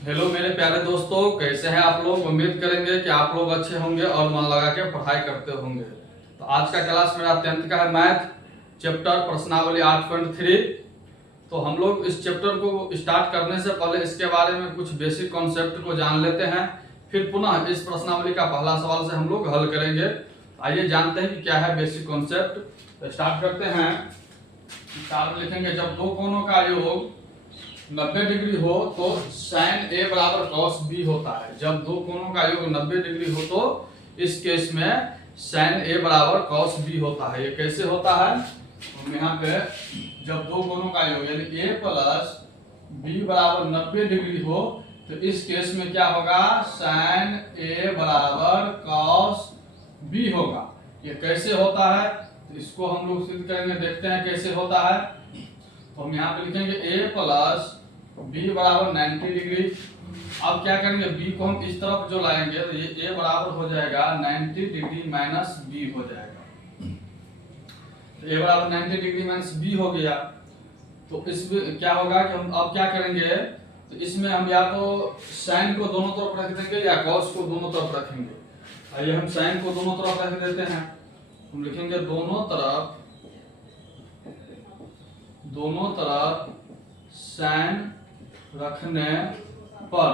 Hello मेरे प्यारे दोस्तों, कैसे हैं आप लोग। उम्मीद करेंगे कि आप लोग अच्छे होंगे और मन लगा के पढ़ाई करते होंगे। तो आज का क्लास मेरा 10th का है, मैथ चैप्टर प्रश्नावली 8.3। तो हम लोग इस चैप्टर को स्टार्ट करने से पहले इसके बारे में कुछ बेसिक कॉन्सेप्ट को जान लेते हैं, फिर पुनः इस प्रश्नावली का पहला सवाल से हम लोग हल करेंगे। आइए जानते हैं कि क्या है बेसिक कॉन्सेप्ट। तो स्टार्ट करते हैं। स्टार्ट में लिखेंगे, जब दो कोणों का योग 90 डिग्री हो तो साइन ए बराबर कॉस बी होता है। जब दो कोणों का योग 90 डिग्री हो तो इस केस में साइन ए बराबर कॉस बी होता है। ये कैसे होता है, हम यहाँ पे जब दो कोणों का योग यानी ए प्लस बी बराबर 90 डिग्री हो तो इस केस में क्या होगा, साइन ए बराबर कॉस बी होगा। ये कैसे होता है तो इसको हम लोग सिद्ध करेंगे, देखते हैं कैसे होता है। तो हम यहाँ पे लिखेंगे ए प्लस बी बराबर 90 डिग्री। अब क्या करेंगे, बी को हम इस तरफ जो लाएंगे तो ये ए बराबर हो जाएगा 90 डिग्री माइनस बी हो जाएगा। तो ए बराबर 90 डिग्री माइनस बी हो गया। तो इसमें क्या होगा कि हम अब क्या करेंगे, तो इसमें हम या तो साइन को दोनों तरफ रख देंगे या कॉस को दोनों तरफ रखेंगे। आइए हम साइन को दोनों तरफ रख देते हैं। हम लिखेंगे दोनों तरफ साइन रखने पर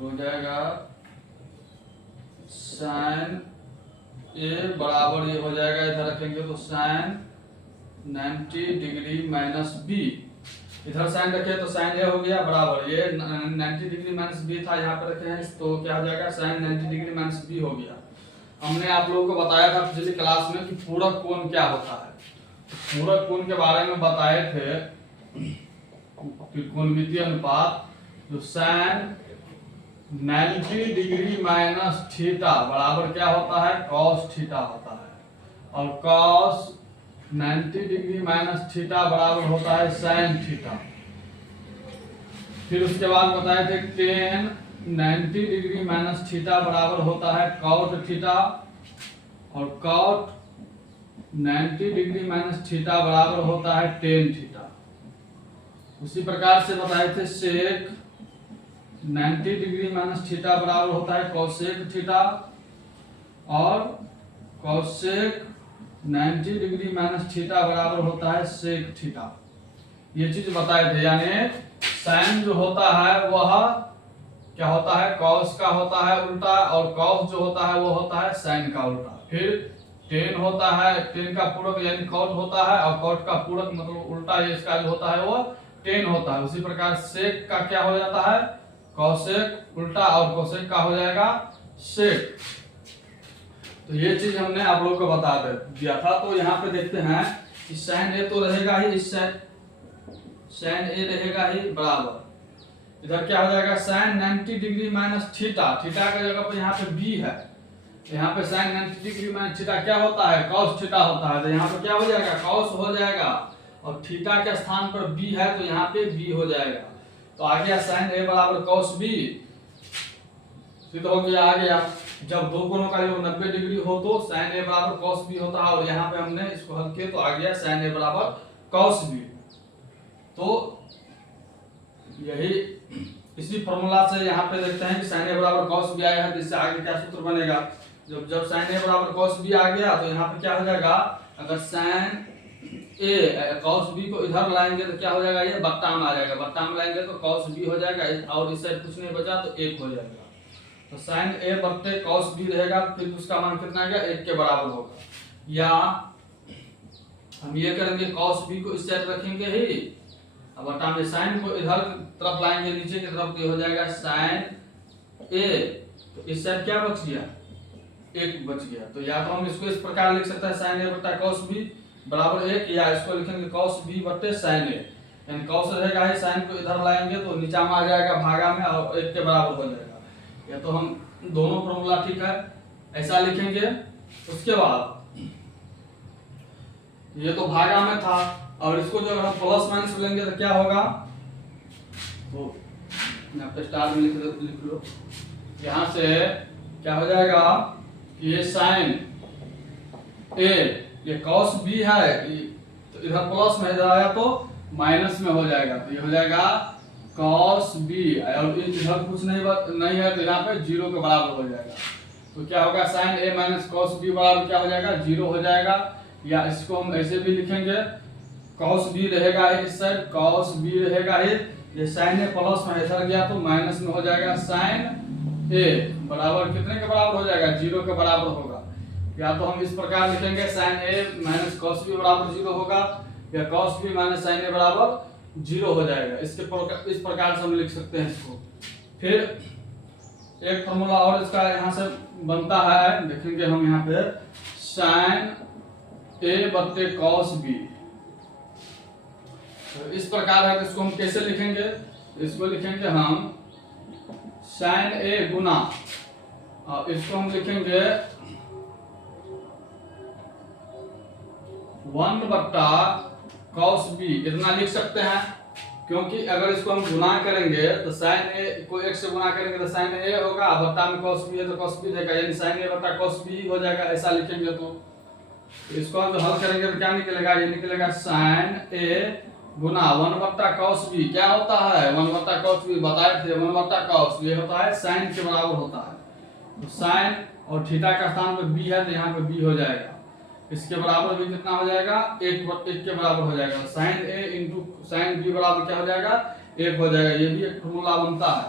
हो जाएगा साइन ए बराबर, ये हो जाएगा इधर रखेंगे तो साइन 90 डिग्री माइनस बी। इधर साइन रखे तो साइन ए हो गया बराबर, ये 90 डिग्री माइनस बी था, यहाँ पे रखे हैं तो क्या हो जाएगा साइन 90 डिग्री माइनस बी हो गया। हमने आप लोगों को बताया था पिछली क्लास में कि पूरक कोण क्या होता है। पूरक कोण के बारे में बताए थे, त्रिकोणमितीय अनुपात, जो साइन 90 डिग्री माइनस थीटा बराबर क्या होता है, कॉस थीटा होता है। और कॉस 90 डिग्री माइनस थीटा बराबर होता है साइन थीटा। फिर उसके बाद बताए थे टेन 90 डिग्री माइनस थीटा बराबर होता है कॉट थीटा। और कॉट 90 डिग्री माइनस थीटा बराबर होता है टेन थीटा। उसी प्रकार से बताए थे सेक 90 डिग्री माइनस थीटा बराबर होता है कोसेक थीटा। और कोसेक 90 डिग्री माइनस थीटा बराबर होता है सेक थीटा। ये चीज बताए थे, यानी साइन जो होता है वह क्या होता है, कॉस का होता है उल्टा, और कॉस जो होता है वो होता है साइन का उल्टा। फिर टेन होता है, टेन का पूरक यानी कॉट होता है, और कॉट का पूरक मतलब उल्टा इसका जो होता है वो टेन होता है। उसी प्रकार सेक का क्या हो जाता है, कॉसेक उल्टा, और कोसेक का हो जाएगा सेक। तो ये चीज हमने आप लोगों को बता दिया था। तो यहाँ पे देखते हैं कि साइन ए तो रहेगा ही, इस साइन ए रहेगा ही बराबर, इधर क्या हो जाएगा sine 90 degree minus theta. Theta की जगह पर यहाँ पे बी है, तो यहाँ पे साइन 90 डिग्री माइनस थीटा क्या होता है, कॉस थीटा होता है। तो यहाँ पे क्या हो जाएगा, कॉस हो जाएगा, और थीटा के स्थान पर बी है तो यहाँ पे बी हो जाएगा। तो आ गया साइन ए बराबर कॉस बी, सिद्ध हो गया। आ गया, जब दो कोणों का योग 90 डिग्री हो तो साइन ए बराबर कॉस बी होता है। और यहाँ पे हमने इसको हल किया तो आ गया साइन ए बराबर कॉस बी। तो यही इसी फॉर्मूला से यहाँ पे देखते हैं कि साइन ए बराबर कॉस बी आया है, तो इससे आगे क्या सूत्र बनेगा। जब साइन ए बराबर कॉस बी आ गया तो यहाँ पे क्या हो जाएगा, अगर साइन ए कॉस बी को इधर लाएंगे तो क्या हो जाएगा, ये बट्टा में आ जाएगा, बट्टा में लाएंगे तो कॉस बी हो जाएगा, और इस साइड कुछ नहीं बचा तो एक हो जाएगा। तो साइन ए बट्टे कॉस बी रहेगा, फिर उसका मान कितना आएगा, एक के बराबर होगा। या हम ये करेंगे, कॉस बी को इस साइड रखेंगे ही, अब बट्टा में साइन को इधर तरफ लाएंगे नीचे की तरफ, तो हो जाएगा साइन ए, तो इस साइड क्या बच गया, एक बच गया। तो या तो हम इसको इस प्रकार लिख सकते हैं साइन ए बट्टा कॉस बी बराबर एक, या इसको लिखेंगे कॉस बी बट्टे साइन ए, यानी कॉस रहेगा ही, साइन को इधर लाएंगे तो नीचा में आ जाएगा भागा में, और एक के बराबर हो जाएगा। या तो हम दोनों फॉर्मूला ठीक है ऐसा लिखेंगे। उसके बाद ये तो भागा में था, और इसको जो हम प्लस माइनस लेंगे तो क्या होगा, तो यहाँ पे स्टार में लिख लो। यहाँ से क्या हो जाएगा कि ये साइन ए, ये cos b है, तो इधर प्लस में इधर आया तो माइनस में हो जाएगा, तो ये हो जाएगा cos b, और इधर कुछ नहीं है तो यहाँ पे 0 के बराबर हो जाएगा। तो क्या होगा sin a minus cos b बराबर क्या हो जाएगा 0 हो जाएगा। या इसको हम ऐसे भी लिखेंगे cos b रहेगा इस साइड, cos b रहेगा ये sin a प्लस में इधर गया तो माइनस में हो जाएगा sin a बराबर कितने के बराबर हो जाएगा 0 के बराबर होगा। या तो हम इस प्रकार लिखेंगे sin a minus cos b बराबर 0 होगा, या cos b minus sin a बराबर 0 हो जाएगा। इस प्रकार से हम लिख सकते हैं इसको। फिर एक फॉर्मूला और इसका यहाँ से बनता है, देखेंगे हम यहाँ पे sin a बट्टे cos b। तो इस प्रकार है, इसको हम कैसे लिखेंगे, इसको लिखेंगे हम sin a गुना, और इसको हम लिखेंगे 1 बट्टा cos b, इतना लिख सकते हैं। क्योंकि अगर इसको हम गुना करेंगे तो sin a को 1 से गुना करेंगे तो sin a होगा, बट्टा में cos b है तो cos b रहेगा, यानी sin a बट्टा cos b हो जाएगा। ऐसा लिखेंगे तो इसको हम हल करेंगे तो क्या निकलेगा, ये निकलेगा sin a गुना 1 बट्टा cos b। क्या होता है 1 बट्टा cos b, बताए थे 1 बट्टा cos, ये होता है sin के बराबर होता है। तो sin और थीटा का स्थान पे b है तो यहाँ पे b हो जाएगा, इसके बराबर भी कितना हो जाएगा 1 के बराबर हो जाएगा। sin a into sin b बराबर क्या हो जाएगा 1 हो जाएगा। ये भी एक फॉर्मूला बनता है।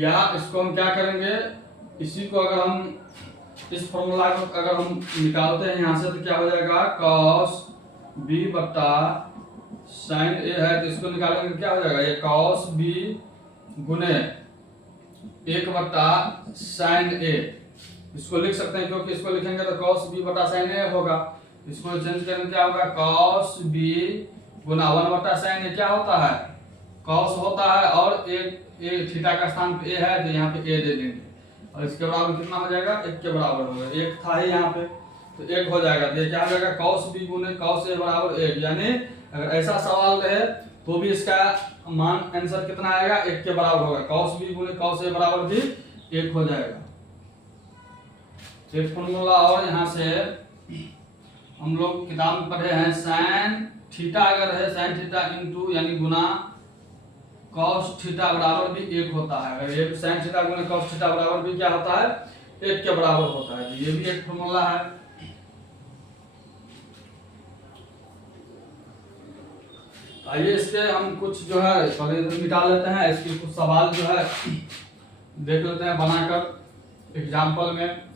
या इसको हम क्या करेंगे, इसी को अगर हम इस फॉर्मूला को अगर हम निकालते हैं यहाँ से तो क्या हो जाएगा cos b बट्टा sin a है, तो इसको निकालेंगे क्या हो जाएगा, ये cos b गुने 1 बट्टा sin a। इसको लिख सकते हैं क्योंकि इसको लिखेंगे तो cos b बटा sin a होगा। इसको चेंज करेंगे क्या होगा cos b गुना 1 बटा sin a, क्या होता है cos होता है, और एक थीटा का स्थान पे a है तो यहाँ पे a दे देंगे, और इसके बराबर कितना हो जाएगा 1 के बराबर होगा। 1 था ही यहाँ पे तो 1 हो जाएगा। तो क्या हो जाएगा cos b गुने cos a बराबर 1। यानी अगर ऐसा सवाल रहे तो भी इसका मान आंसर कितना आएगा 1 के बराबर होगा। cos b गुने cos a बराबर भी 1 हो जाएगा। एक फॉर्मूला और यहाँ से हम लोग किताब में पढ़े हैं, sin थीटा अगर है sin थीटा इंटू यानी गुना cos थीटा बराबर भी 1 होता है। अगर ये sin थीटा गुना cos थीटा बराबर भी क्या होता है 1 के बराबर होता है। ये भी एक फॉर्मूला है। आइए इसके हम कुछ जो है पहले निकाल लेते हैं, इसके कुछ सवाल जो है देख लेते हैं बनाकर एग्जाम्पल में।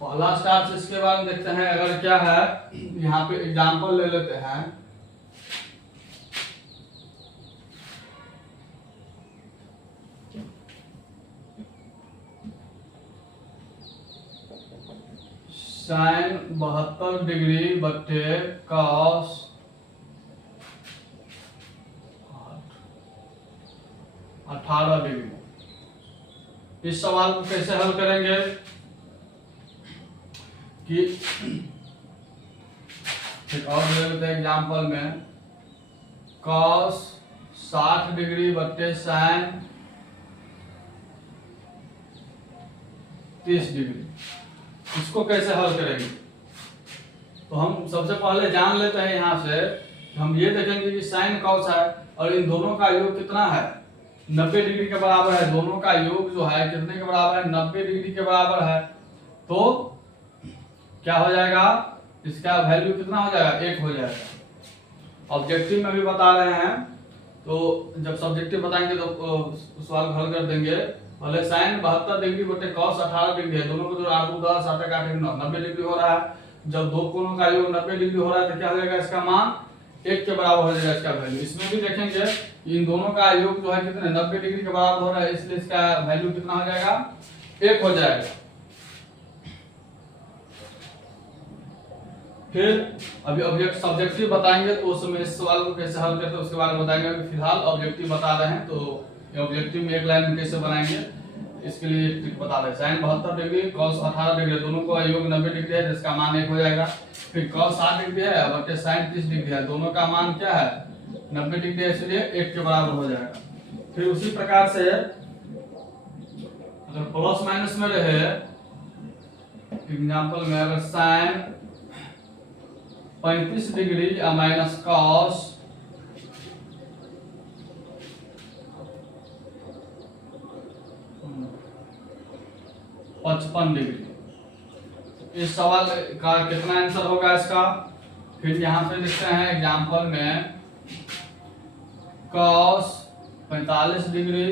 पहला स्टार्ट से इसके बाद देखते हैं। अगर क्या है यहाँ पे एग्जांपल ले लेते हैं, sin 72 डिग्री बट्टे cos 18 डिग्री। इस सवाल को कैसे हल करेंगे कि एक और ले लेते हैं एग्जाम्पल में, cos 60 डिग्री बट्टे sin 30 डिग्री। इसको कैसे हल करेंगे, तो हम सबसे पहले जान लेते हैं यहाँ से। हम ये देखेंगे कि sin cos है और इन दोनों का योग कितना है 90 डिग्री के बराबर है। दोनों का योग जो है कितने के बराबर है 90 डिग्री के बराबर है। तो क्या हो जाएगा, इसका वैल्यू कितना हो जाएगा 1 हो जाएगा। ऑब्जेक्टिव में भी बता रहे हैं, तो जब सब्जेक्टिव बताएंगे तो सवाल हल कर देंगे। पहले sin 72 डिग्री बटे cos 18 डिग्री है, दोनों को जो 8 10 8 8 90 डिग्री हो रहा है। जब दो कोणों का योग 90 डिग्री हो रहा है तो क्या हो जाएगा, इसका मान 1 के बराबर हो जाएगा इसका वैल्यू। इसमें भी देखेंगे इन दोनों का योग जो है कितने 90 डिग्री के बराबर हो रहा है, इसलिए इसका वैल्यू कितना हो जाएगा 1 हो जाएगा। फिर अभी ऑब्जेक्ट सब्जेक्टिव बताएंगे तो उस समय इस सवाल को कैसे हल करते हैं उसके बारे में बताएंगे। फिलहाल ऑब्जेक्टिव बता रहे हैं तो ऑब्जेक्टिव में एक लाइन में कैसे बनाएंगे। इसके लिए ट्रिक बता दें। साइन 72 डिग्री cos 18 डिग्री, दोनों का योग 90 डिग्री है जिसका मान 1 हो जाएगा। फिर cos 60 डिग्री है बटे साइन 30 डिग्री है, दोनों का मान क्या है 90 डिग्री है, इसलिए 1 के बराबर हो जाएगा। फिर उसी प्रकार से अगर प्लस माइनस में रहे, एग्जांपल में अगर साइन 35 डिग्री या माइनस cos 55 डिग्री, इस सवाल का कितना आंसर होगा इसका। फिर यहाँ पे लिखते हैं एग्जांपल में cos 45 degree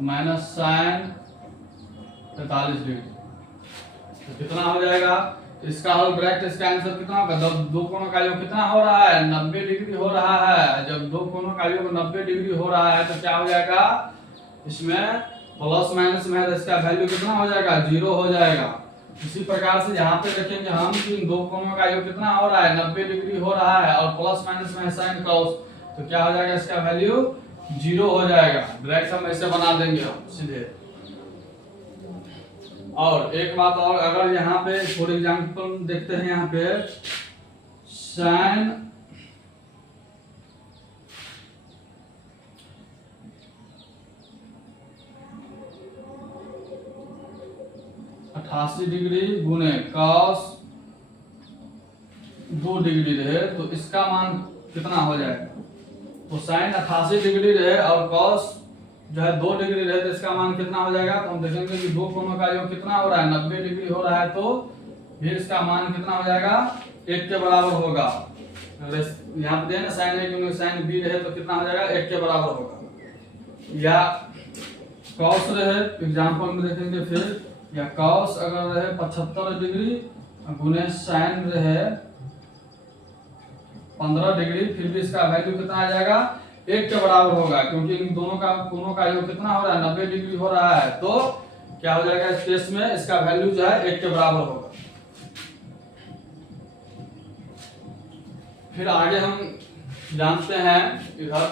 minus sine 45 degree, तो कितना हो जाएगा इसका हल ब्रैकेट, इसका आंसर कितना होगा। दो कोणों का योग कितना हो रहा है 90 डिग्री हो रहा है। जब दो कोणों का योग 90 डिग्री हो रहा है तो क्या हो जाएगा, इसमें प्लस माइनस में है तो इसका वैल्यू कितना हो जाएगा 0 हो जाएगा। इसी प्रकार से यहाँ पे देखेंगे हम कि इन दो कोणों का योग कितना हो रहा है 90 डिग्री हो रहा है और प्लस माइनस में है साइन cos, तो क्या हो जाएगा इसका वैल्यू 0 हो जाएगा। ब्रैकेट हम ऐसे बना देंगे हम सीधे। और एक बात और, अगर यहाँ पे फॉर एग्जांपल देखते हैं यहाँ पे साइन 88 डिग्री गुने cos 2 डिग्री रहे तो इसका मान कितना हो जाएगा। तो साइन 88 डिग्री रहे और cos जो है 2 डिग्री रहे तो इसका मान कितना हो जाएगा। तो हम देखेंगे कि दो कोणों का योग कितना हो रहा है 90 डिग्री हो रहा है, तो फिर इसका मान कितना हो जाएगा 1 के बराबर होगा। यहाँ पे देना साइन ए गुने साइन बी रहे तो कितना हो जाएगा 1 के बराबर होगा। या cos रहे एग्जांपल में देखेंगे फिर, या cos अगर रहे 75 डिग्री गुने साइन रहे 15 डिग्री, फिर भी इसका वैल्यू कितना आ जाएगा 1 के बराबर होगा, क्योंकि इन दोनों का कोणों का योग कितना हो रहा है 90 डिग्री हो रहा है। तो क्या हो जाएगा इस केस में इसका वैल्यू जो है 1 के बराबर होगा। फिर आगे हम जानते हैं, इधर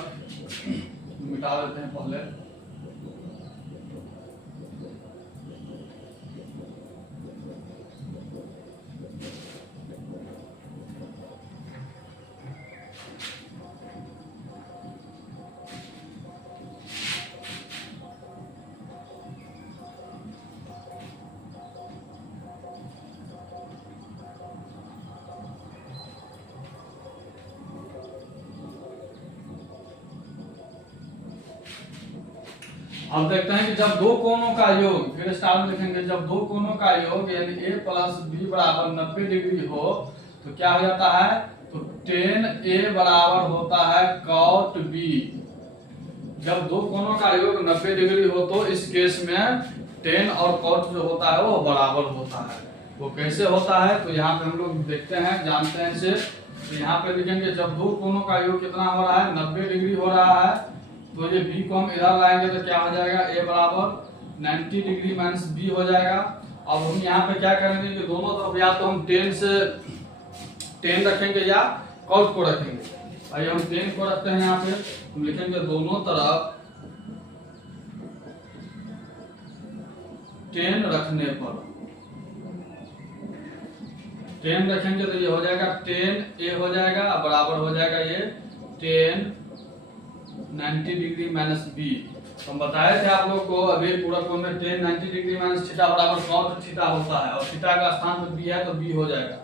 मिटा देते हैं पहले। अब देखते हैं कि जब दो कोणों का योग, फिर स्टार में लिखेंगे, जब दो कोणों का योग यानी a प्लस बी बराबर 90 डिग्री हो तो क्या हो जाता है, तो tan a बराबर होता है cot b। जब दो कोणों का योग 90 डिग्री हो तो इस केस में tan और cot जो होता है वो बराबर होता है। वो कैसे होता है तो यहाँ पे हम लोग देखते हैं, जानते हैं इसे। तो यहाँ पे लिखेंगे जब दो कोणों का योग कितना हो रहा है 90 डिग्री हो रहा है, तो ये b को हम इधर लाएंगे तो क्या हो जाएगा a बराबर 90 डिग्री माइनस b हो जाएगा। अब हम यहाँ पे क्या करेंगे कि दोनों तरफ या तो हम tan रखेंगे या cot को रखेंगे। आइए हम tan को रखते हैं, यहाँ पे हम लिखेंगे दोनों तरफ tan रखने पर, tan रखेंगे तो ये हो जाएगा tan a हो जाएगा बराबर हो जाएगा ये tan 90 डिग्री माइनस बी। तो हम बताए थे आप लोग को अभी पूरक कोण में tan 90 डिग्री माइनस थीटा बराबर cot थीटा होता है और थीटा का स्थान पर b है तो b हो जाएगा।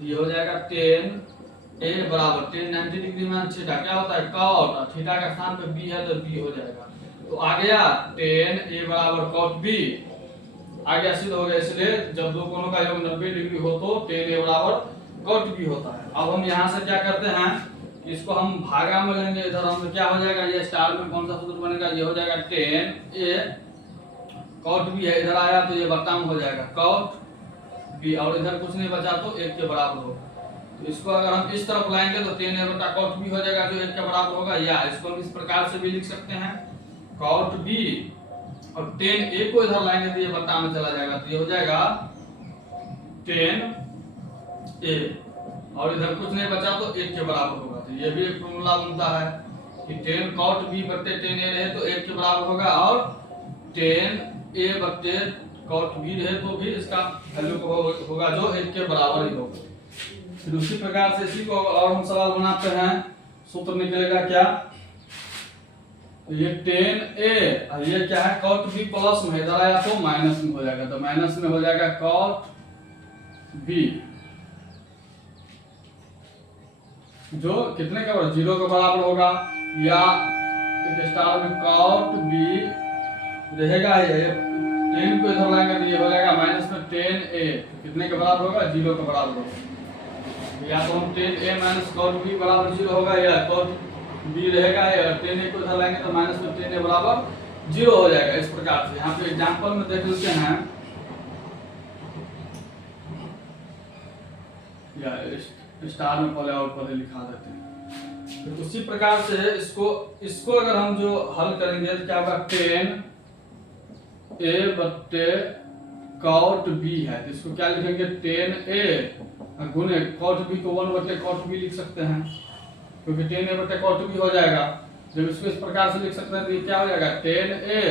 ये हो जाएगा tan a बराबर tan 90 डिग्री माइनस थीटा क्या होता है cot, और थीटा का स्थान पर b है तो b हो जाएगा। तो आ गया tan a बराबर cot b, आ गया सिद्ध हो गया। इसलिए जब दो कोणों का योग 90 डिग्री हो तो tan a बराबर cot b होता है। अब हम यहाँ से क्या करते हैं, इसको हम भागा में लेंगे, इधर हम क्या हो जाएगा, ये स्टार में कौन सा सूत्र बनेगा, ये हो जाएगा tan a cot b है, इधर आया तो ये बट्टा में हो जाएगा cot b, और इधर कुछ नहीं बचा तो 1 के बराबर होगा। तो इसको अगर हम इस तरफ लाएंगे तो tan a बटा cot b हो जाएगा जो 1 के बराबर होगा। या इसको हम इस प्रकार से भी लिख सकते हैं cot b, और tan a को इधर लाएंगे तो ये बट्टा में चला जाएगा, तो ये हो जाएगा tan a, और इधर कुछ नहीं बचा तो 1 के बराबर होगा। तो ये भी एक फॉर्मूला बनता है कि tan cot b बटे tan a रहे तो 1 के बराबर होगा, और टेन ए बटे कॉट बी रहे तो भी इसका वैल्यू होगा जो 1 के बराबर ही होगा। फिर उसी प्रकार से इसी को और हम सवाल बनाते हैं। सूत्र निकलेगा क्या, ये टेन ए और ये क्या है कॉट बी प्लस में, इधर आया तो माइनस में हो जाएगा, तो माइनस में हो जाएगा कॉट बी जो कितने का बराबर, 0 के बराबर होगा, या एक स्टार में कॉट बी रहेगा, ये टेन को इधर लाएंगे तो ये हो जाएगा माइनस में टेन ए, कितने के बराबर होगा, 0 के बराबर होगा। या तो हम टेन ए माइनस कॉट बी बराबर 0 होगा, या कॉट बी रहेगा, या टेन ए को इधर लाएंगे तो माइनस में टेन ए बराबर 0 हो जाएगा। इस प्रकार से यहाँ पे एग्जाम्पल में देख लेते हैं, या स्टार में पहले और पहले लिखा देते हैं। तो उसी प्रकार से इसको अगर हम जो हल करेंगे तो क्या होगा, टेन ए बट्टे कॉट बी है, तो इसको क्या लिखेंगे, टेन ए गुने कॉट बी को 1 बट्टे कॉट बी लिख सकते हैं, क्योंकि टेन ए बट्टे कॉट बी हो जाएगा। जब इसको इस प्रकार से लिख सकते हैं तो ये क्या हो जाएगा, टेन ए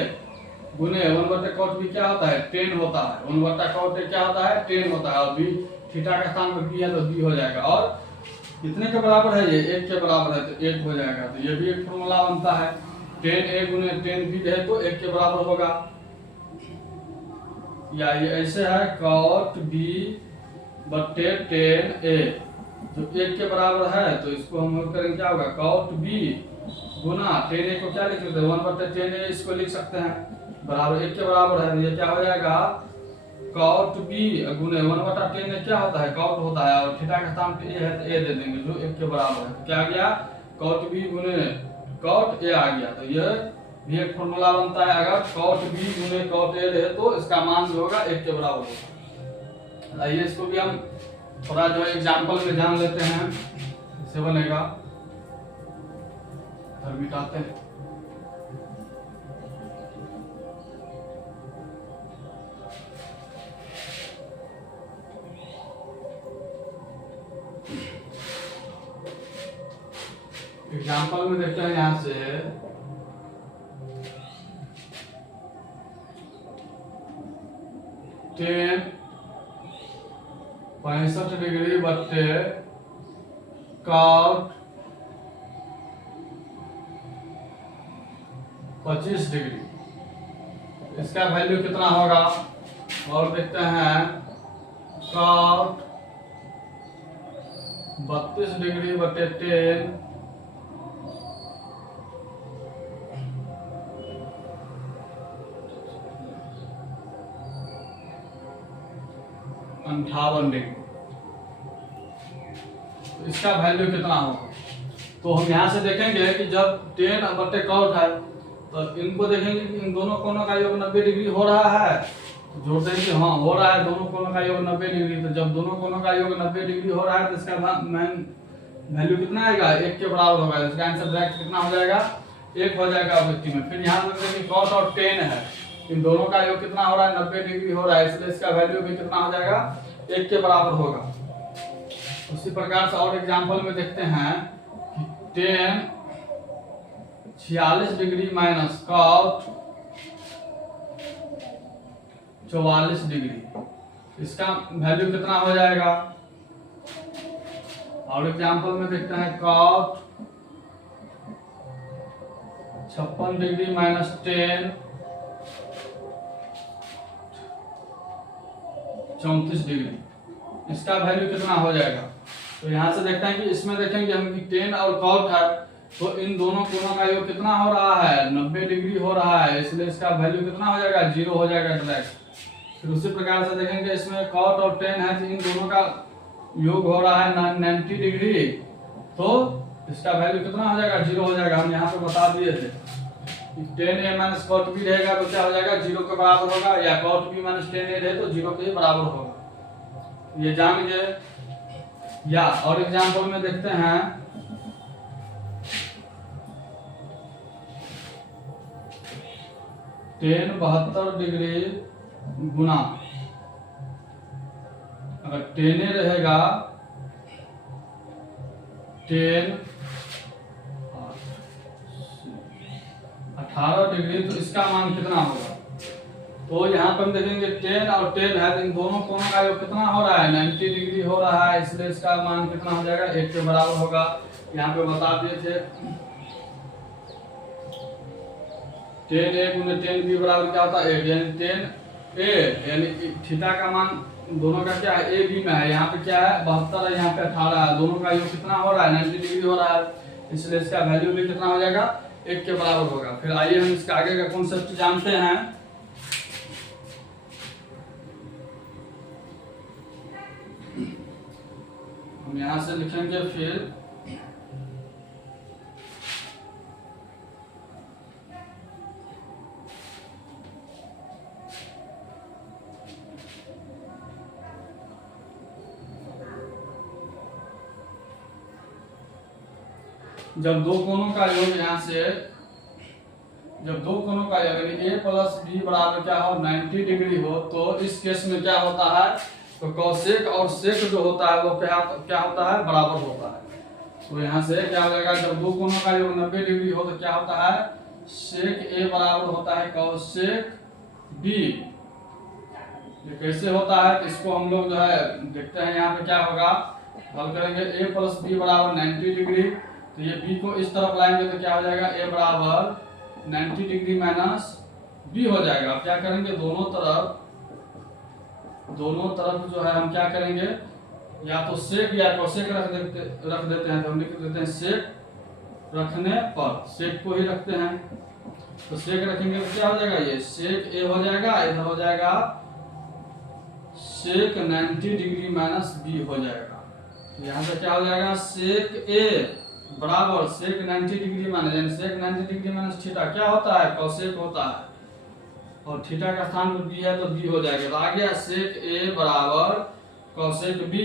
गुने 1 बट्टे कॉट बी क्या होता है, टेन होता है, 1 बट्टा कॉट ए क्या होता है, टेन होता है, और बी थीटा का स्थान पर बी है तो बी हो जाएगा। और कितने के बराबर है, ये 1 के बराबर है तो 1 हो जाएगा। तो ये भी एक फॉर्मूला बनता है, टेन ए गुने टेन बी है तो 1 के बराबर होगा। या ये ऐसे है कॉट बी बट्टे टेन ए जो 1 के बराबर है, तो इसको हम करेंगे क्या होगा, कॉट बी गुना टेन ए को क्या लिख सकते हैं, 1 बट्टे टेन ए इसको लिख सकते हैं, बराबर 1 के बराबर है, तो ये क्या हो जाएगा, कॉट बी गुने 1 बटा टेन ए क्या होता है, कॉट होता है, और थीटा का स्थान पे ए है तो ए दे देंगे जो 1 के बराबर है। तो क्या आ गया, कॉट बी गुने कॉट ए आ गया। तो ये भी एक फॉर्मूला बनता है, अगर कॉट बी गुने कॉट ए रहे तो इसका मान जो होगा 1 के बराबर होगा। आइए इसको भी हम थोड़ा जो एग्जांपल में जान लेते हैं, इससे बनेगा, फिर मिटाते हैं। एग्जांपल में देखते हैं यहां से, टेन 65 डिग्री बट्टे कॉट 25 डिग्री, इसका वैल्यू कितना होगा, और देखते हैं कॉट 32 डिग्री बट्टे टेन 58 डिग्री, तो इसका वैल्यू कितना होगा। तो हम यहाँ से देखेंगे कि जब टेन बट्टे कॉट है तो इनको देखेंगे कि इन दोनों कोनों का योग 90 डिग्री हो रहा है, तो जोड़ देंगे हाँ हो रहा है, दोनों कोनों का योग 90 डिग्री। तो जब दोनों कोनों का योग 90 डिग्री हो रहा है तो इसका वैल्यू कितना आएगा, 1 के बराबर होगा। इसका आंसर डायरेक्ट कितना हो जाएगा, 1 हो जाएगा अभिव्यक्ति में। फिर यहाँ पर कॉट और टेन है, इन दोनों का योग कितना हो रहा है, 90 डिग्री हो रहा है, इसलिए इसका वैल्यू भी कितना हो जाएगा, 1 के बराबर होगा। उसी प्रकार से और एग्जांपल में देखते हैं कि tan 46 degree minus cot 44 degree, इसका वैल्यू कितना हो जाएगा। और एग्जांपल में देखते हैं cot 56 degree minus tan 34 degree, इसका वैल्यू कितना हो जाएगा। तो यहाँ से देखते हैं कि इसमें देखेंगे हम कि टेन और कॉट है, तो इन दोनों कोणों का योग कितना हो रहा है, 90 डिग्री हो रहा है, इसलिए इसका वैल्यू कितना हो जाएगा, 0 हो जाएगा डायरेक्ट। फिर उसी प्रकार से देखेंगे इसमें कॉट और टेन है, तो इन दोनों का योग हो रहा है 90 डिग्री, तो इसका वैल्यू कितना हो जाएगा, 0 हो जाएगा। हम यहाँ पे बता दिए थे टेन ए माइनस कॉट बी रहेगा तो क्या हो जाएगा, 0 के बराबर होगा, या कॉट बी माइनस टेन ए रहे तो 0 के बराबर होगा, ये जान गए। या और एग्जांपल में देखते हैं, टेन 72 डिग्री गुना, अगर टेन ए रहेगा टेन 18 डिग्री, तो इसका मान कितना होगा, तो यहाँ पर हम देखेंगे 10 और 10 है, तो इन दोनों कोणों का योग कितना हो रहा है, 90 डिग्री हो रहा है, इसलिए इसका मान कितना हो जाएगा, 1 के बराबर होगा। यहाँ पे बता दिए थे 10 a गुने 10 b बराबर क्या होता है 8, यानी 10 a, यानी थीटा का मान दोनों का क्या है, ए बी में है। यहाँ पे क्या है 72 है, यहाँ पे 18 है, दोनों का योग कितना हो रहा है, 90 डिग्री हो रहा है, इसलिए इसका वैल्यू भी कितना हो जाएगा, 1 के बराबर होगा। फिर आइए हम इसका आगे का कॉन्सेप्ट जानते हैं। हम यहाँ से लिखेंगे फिर जब दो कोणों का योग यहाँ से जब दो कोणों का योग यानी a प्लस बी बराबर क्या हो 90 डिग्री हो, तो इस केस में क्या होता है, तो कॉसेक और सेक जो होता है वो क्या होता है, बराबर होता है। तो यहाँ से क्या हो जाएगा, जब दो कोणों का योग 90 डिग्री हो तो क्या होता है, सेक a बराबर होता है कॉसेक b। ये कैसे होता है, तो इसको हम लोग जो है देखते हैं, यहाँ पे क्या होगा, हल करेंगे a प्लस बी बराबर 90 डिग्री, तो ये b को इस तरफ लाएंगे तो क्या हो जाएगा, a बराबर 90 डिग्री माइनस b हो जाएगा। अब क्या करेंगे, दोनों तरफ जो है हम क्या करेंगे, या तो सेक या कोसेक रख देते हैं, तो हम लिख देते हैं सेक रखने पर, सेक को ही रखते हैं, तो सेक रखेंगे तो क्या हो जाएगा, ये सेक a हो जाएगा, इधर हो जाएगा सेक 90 डिग्री माइनस b हो जाएगा। यहाँ पे क्या हो जाएगा, सेक a बराबर सेक 90 डिग्री माइनस, यानी सेक 90 डिग्री माइनस थीटा क्या होता है, कोसेक होता है, और थीटा का स्थान पर b है तो b हो जाएगा। तो आ गया सेक a बराबर कोसेक b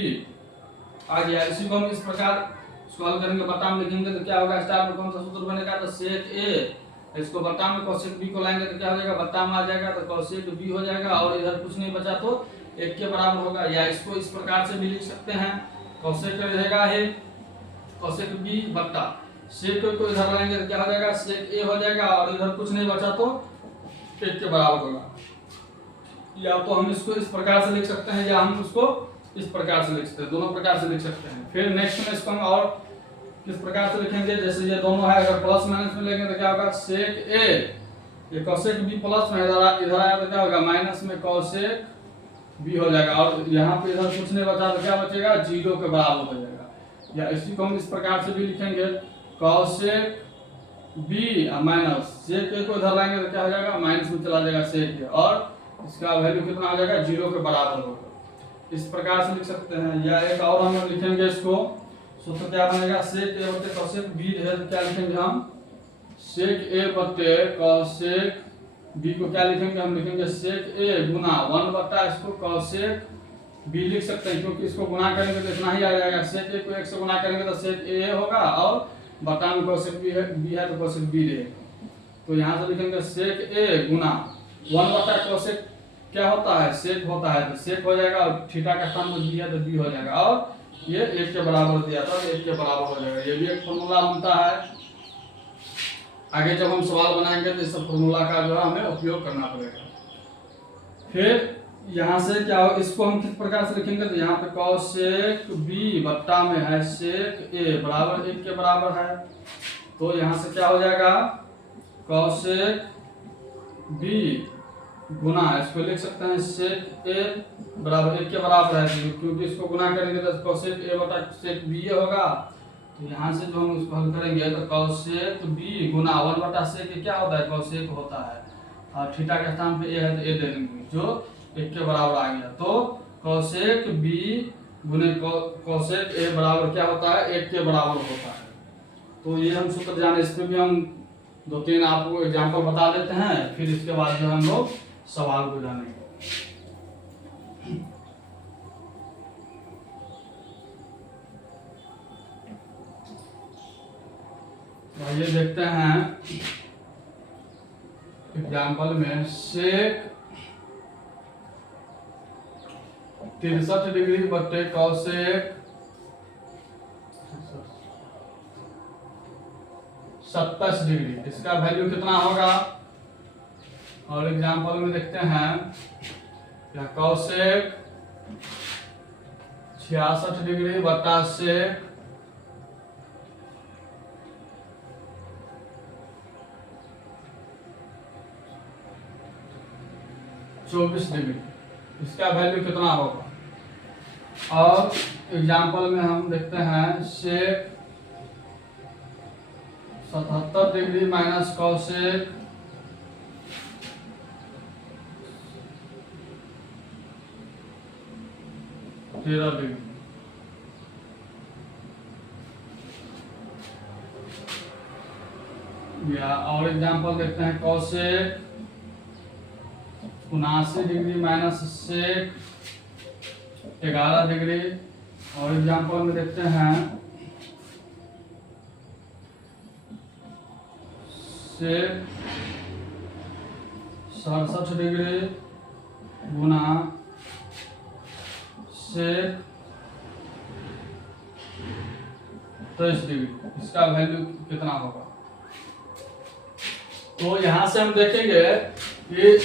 आ गया। इसी को हम इस प्रकार सॉल्व करेंगे, बटा में लिखेंगे तो क्या होगा, स्टार में कौन सा सूत्र बनेगा, तो सेक a, इसको बटा में कोसेक b को लाएंगे तो क्या हो जाएगा, बटा में आ जाएगा तो कोसेक b हो जाएगा, और इधर कुछ नहीं बचा तो 1 के बराबर होगा। या इसको इस प्रकार से भी लिख सकते हैं, कोसेक रहेगा है कोसेक b बटा सेक को इधर लाएंगे तो क्या हो जाएगा, सेक a हो जाएगा, और इधर कुछ नहीं बचा तो 1 के बराबर होगा। या तो हम इसको इस प्रकार से लिख सकते हैं, या हम उसको इस प्रकार से लिख सकते हैं, दोनों प्रकार से लिख सकते हैं। फिर नेक्स्ट में इसको हम और किस प्रकार से लिखेंगे, जैसे ये दोनों है, अगर प्लस माइनस में लेंगे तो क्या होगा, सेक a, ये कोसेक b प्लस में इधर आया तो क्या होगा, माइनस में कोसेक b हो जाएगा, और यहाँ पे इधर कुछ नहीं बचा तो क्या बचेगा, 0 के बराबर हो जाएगा। या इसी को हम इस प्रकार से भी लिखेंगे, cosec b minus sec a को इधर लाएंगे तो क्या हो जाएगा, माइनस में चला जाएगा सेक a, और इसका वैल्यू कितना हो जाएगा, 0 के बराबर होगा। इस प्रकार से लिख सकते हैं। या एक और हम लिखेंगे, इसको सूत्र क्या बनेगा, सेक a बटे कोसेक b है, तो क्या लिखेंगे हम, सेक a बटे कोसेक b को क्या लिखेंगे, हम लिखेंगे सेक a गुना 1 बटा इसको कोसेक b लिख सकते हैं, क्योंकि इसको गुना करेंगे तो इतना ही आ जाएगा, सेक a को 1 से गुना करेंगे तो सेक a होगा, और बटा में कोसेक b है तो कोसेक b रहेगा। तो यहाँ से लिखेंगे सेक a गुना 1 बटा कोसेक क्या होता है, सेक होता है, तो सेक हो जाएगा, और थीटा का स्थान पर b है तो b हो जाएगा, और ये 1 के बराबर दिया था, 1 के बराबर हो जाएगा। ये भी एक फॉर्मूला बनता है। आगे जब हम सवाल बनाएंगे तो इस फॉर्मूला का जो है हमें उपयोग करना पड़ेगा। फिर यहाँ से क्या हो, इसको हम किस प्रकार से लिखेंगे, तो यहाँ पे कोसेक b बट्टा में है सेक a बराबर 1 के बराबर है, तो यहाँ से क्या हो जाएगा, कोसेक b गुना, इसको लिख सकते हैं सेक a बराबर 1 के बराबर है, क्योंकि इसको गुना करेंगे तो कोसेक a बटा सेक b होगा। तो यहाँ से जो हम इसको हल करेंगे तो कोसेक b गुना 1 बटा सेक क्या होता है, कोसेक होता है, और थीटा के स्थान पे a है तो a दे देंगे, जो 1 के बराबर आ गया। तो कोसेक b गुने कोसेक a बराबर क्या होता है, 1 के बराबर होता है। तो ये हम सूत्र जाने, इस पर भी हम 2-3 आपको एग्जाम्पल बता देते हैं, फिर इसके बाद जो हम लोग सवाल को जानेंगे। ये देखते हैं एग्जाम्पल में, सेक 63 डिग्री बटे कोसेक 27 डिग्री, इसका वैल्यू कितना होगा, और एग्जांपल में देखते हैं क्या कौसेक 66 डिग्री बटा सेक 24 डिग्री, इसका वैल्यू कितना होगा। और एग्जांपल में हम देखते हैं सेक 77 डिग्री माइनस कौसेक 13 डिग्री। या और एग्जांपल देखते हैं कौसेक 79 डिग्री माइनस सेक 11 डिग्री। और एग्जांपल में देखते हैं सेक 67 डिग्री गुना सेक 23 डिग्री, इसका वैल्यू कितना होगा। तो यहां से हम देखेंगे कि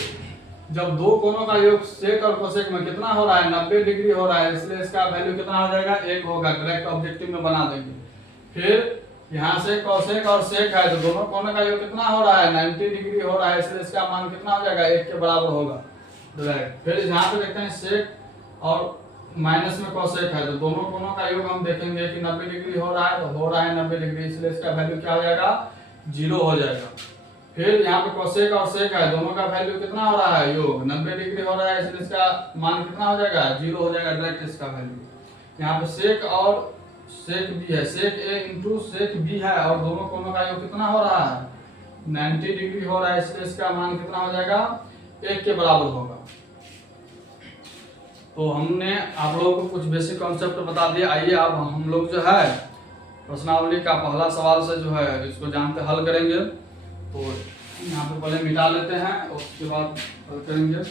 जब दो कोणों का योग सेक और कोसेक में कितना हो रहा है 90 डिग्री हो रहा है, इसलिए इसका वैल्यू कितना हो जाएगा 1 होगा। डायरेक्ट ऑब्जेक्टिव में बना देंगे। फिर यहाँ से कौसेक और सेक है तो दोनों कोणों का योग कितना हो रहा है 90 डिग्री हो रहा है, इसलिए इसका मान कितना हो जाएगा 1 के बराबर होगा डायरेक्ट। फिर यहाँ पे देखते हैं सेक और माइनस में कौसेक है तो दोनों कोणों का योग हम देखेंगे कि 90 डिग्री हो रहा है तो हो रहा है 90 डिग्री, इसलिए इसका वैल्यू क्या हो जाएगा 0 हो जाएगा। फिर यहाँ पे कौसेक और सेक है दोनों का वैल्यू कितना हो रहा है योग 90 डिग्री हो रहा है, इसलिए इसका मान कितना हो जाएगा 0 हो जाएगा डायरेक्ट इसका वैल्यू। यहाँ पे सेक और सेक बी है, सेक ए इंटू सेक बी है और दोनों कोणों का योग कितना हो रहा है 90 डिग्री हो रहा है, इसलिए इसका मान कितना हो जाएगा 1 के बराबर होगा। तो हमने आप लोगों को कुछ बेसिक कॉन्सेप्ट बता दिया। आइए अब हम लोग जो है प्रश्नावली का पहला सवाल से जो है इसको जानते हल करेंगे। तो यहाँ पे पहले मिटा लेते हैं और उसके बाद हल करेंगे।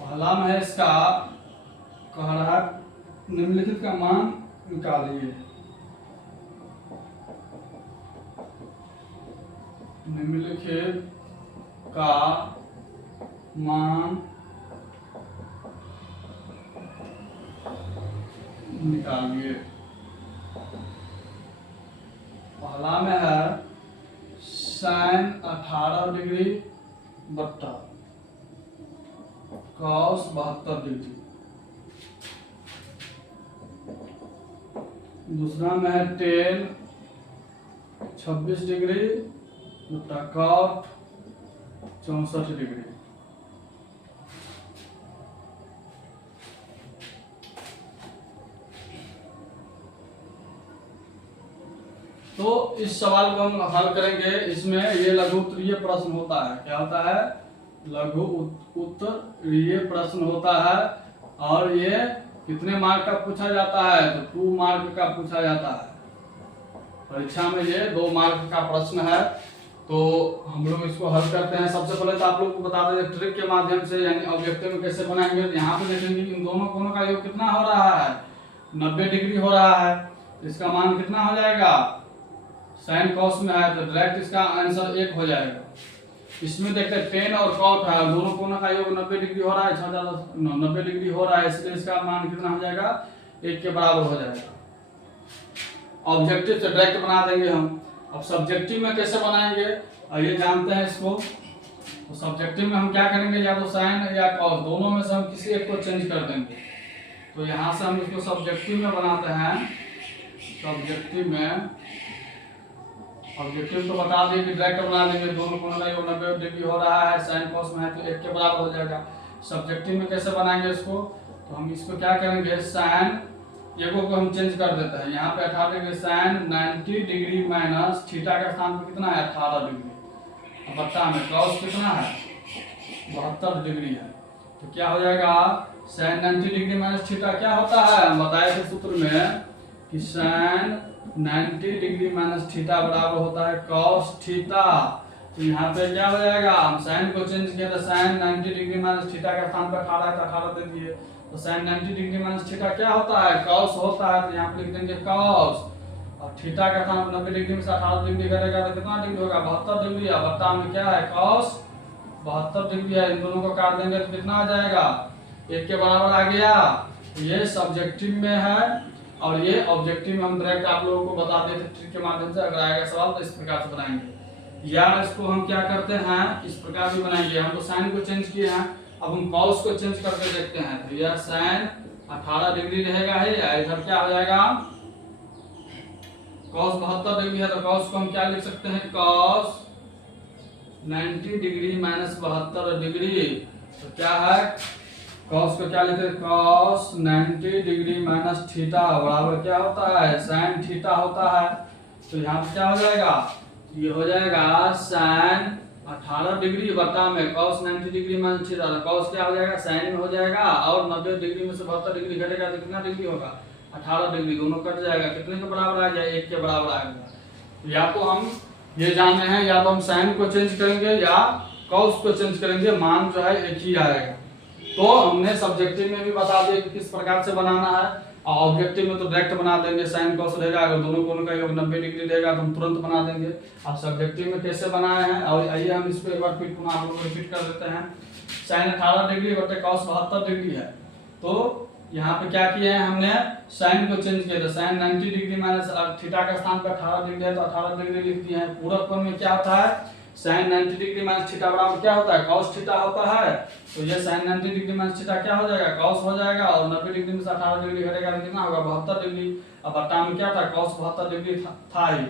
पहला में है इसका कह रहा है निम्नलिखित का मान निकालिए। निम्नलिखित का मान निकालिए। पहला में है साइन 18 डिग्री बट्टा कॉस 72 डिग्री। दूसरा में है टेन 26 डिग्री बट्टा कॉट 64 डिग्री। तो इस सवाल को हम हल करेंगे। इसमें ये लघु उत्तरीय प्रश्न होता है। क्या होता है लघु उत्तरीय प्रश्न होता है और ये कितने मार्क का पूछा जाता है तो 2 मार्क का पूछा जाता है। परीक्षा में ये 2 मार्क का प्रश्न है। तो हम लोग इसको हल करते हैं। सबसे पहले तो आप लोग को बता दें ट्रिक के माध्यम से, यानी ऑब्जेक्टिव में कैसे बनाएंगे। यहाँ पे देखेंगे इन दोनों कोणों का योग कितना हो रहा है 90 डिग्री हो रहा है, इसका मान कितना हो जाएगा साइन कॉस में है तो डायरेक्ट इसका आंसर 1 हो जाएगा। इसमें देखते हैं टेन और कॉट है, दोनों कोणों का योग 90 डिग्री हो रहा है, 90 डिग्री हो रहा है, इसलिए इसका मान कितना हो जाएगा 1 के बराबर हो जाएगा। ऑब्जेक्टिव से डायरेक्ट बना देंगे हम। अब सब्जेक्टिव में कैसे बनाएंगे ये जानते हैं इसको। तो सब्जेक्टिव में हम क्या करेंगे या तो साइन या कॉस दोनों में से हम किसी एक को चेंज कर देंगे। तो यहाँ से हम इसको सब्जेक्टिव में बनाते हैं। सब्जेक्टिव में ऑब्जेक्टिव तो बता दें कि डायरेक्ट बना देंगे, दोनों कोणों का योग 90 डिग्री हो रहा है, साइन कॉस में है तो 1 के बराबर हो जाएगा। सब्जेक्टिव में कैसे बनाएंगे इसको, तो हम इसको क्या करेंगे साइन एगो को हम चेंज कर देते हैं। यहाँ पे 18 degree sine 90 degree minus theta का स्थान पे कितना है 18 डिग्री, बट्टा में कॉस कितना है 72 डिग्री है। तो क्या हो जाएगा sin 90 डिग्री माइनस थीटा क्या होता है, हम बताए थे सूत्र में कि sin 90 डिग्री माइनस थीटा बराबर होता है cos थीटा। तो यहाँ पे क्या हो जाएगा, हम sin को चेंज किया तो sin 90 डिग्री माइनस थीटा के स्थान पर 18 है, 18 दे दिए। तो sin 90 डिग्री माइनस थीटा क्या होता है, cos होता है, तो यहाँ पे लिख देंगे cos, और थीटा का स्थान 90 डिग्री में से 18 डिग्री करेगा तो कितना डिग्री होगा, 72 डिग्री। और बट्टा में क्या है cos 72 डिग्री है, इन दोनों को काट देंगे तो कितना आ जाएगा, 1 के बराबर आ गया। ये सब्जेक्टिव में है और ये ऑब्जेक्टिव में हम डायरेक्ट आप लोगों को बता देते ट्रिक के माध्यम से। अगर आएगा सवाल तो इस प्रकार से बनाएंगे, या इसको हम क्या करते हैं इस प्रकार भी बनाएंगे। हम तो साइन को चेंज किए हैं, अब हम कॉस को चेंज करके देखते हैं। तो यह साइन 18 डिग्री रहेगा है, या इधर क्या हो जाएगा कॉस 72 डिग्री है, तो कॉस को हम क्या लिख सकते हैं, कॉस 90 डिग्री माइनस 72 डिग्री। तो क्या है कॉस को क्या लिखते हैं, कॉस 90 डिग्री माइनस थीटा बराबर क्या होता है, साइन थीटा होता है। तो यहाँ पे क्या हो जाएगा, ये हो जाएगा साइन 18 डिग्री बटा में cos 90 degree minus theta. Cos क्या हो जाएगा, साइन में हो जाएगा, और 90 डिग्री में से 72 डिग्री घटेगा तो कितना डिग्री होगा, 18 डिग्री। दोनों कट जाएगा, कितने के बराबर आ गया, 1 के बराबर आ गया। या तो हम ये जानते हैं, या तो हम साइन को चेंज करेंगे या कॉस को चेंज करेंगे, मान जो है एक ही आएगा। तो हमने सब्जेक्टिव में भी बता दिया कि किस प्रकार से बनाना है, और ऑब्जेक्टिव में तो डायरेक्ट बना देंगे, साइन कॉस रहेगा, अगर दोनों कोनों का योग 90 डिग्री रहेगा तो हम तुरंत बना देंगे। अब सब्जेक्टिव में कैसे बनाए हैं, और आइए हम इसको एक बार फिर पुनः आप लोग रिपीट कर देते हैं। साइन 18 डिग्री बटे कॉस 72 डिग्री है, तो यहाँ पे क्या किया है हमने, साइन को चेंज किया, तो साइन 90 डिग्री माइनस थीटा का स्थान पर 18 डिग्री है तो 18 डिग्री लिख दिए हैं। पूरक कोण में क्या होता है, साइन 90 डिग्री माइनस थीटा बराबर क्या होता है, cos थीटा होता है। तो ये साइन 90 डिग्री माइनस थीटा क्या हो जाएगा, cos हो जाएगा, और 90 डिग्री में से 18 डिग्री घटेगा तो कितना होगा, 72 डिग्री। अब बट्टा में क्या था, cos 72 डिग्री था ही,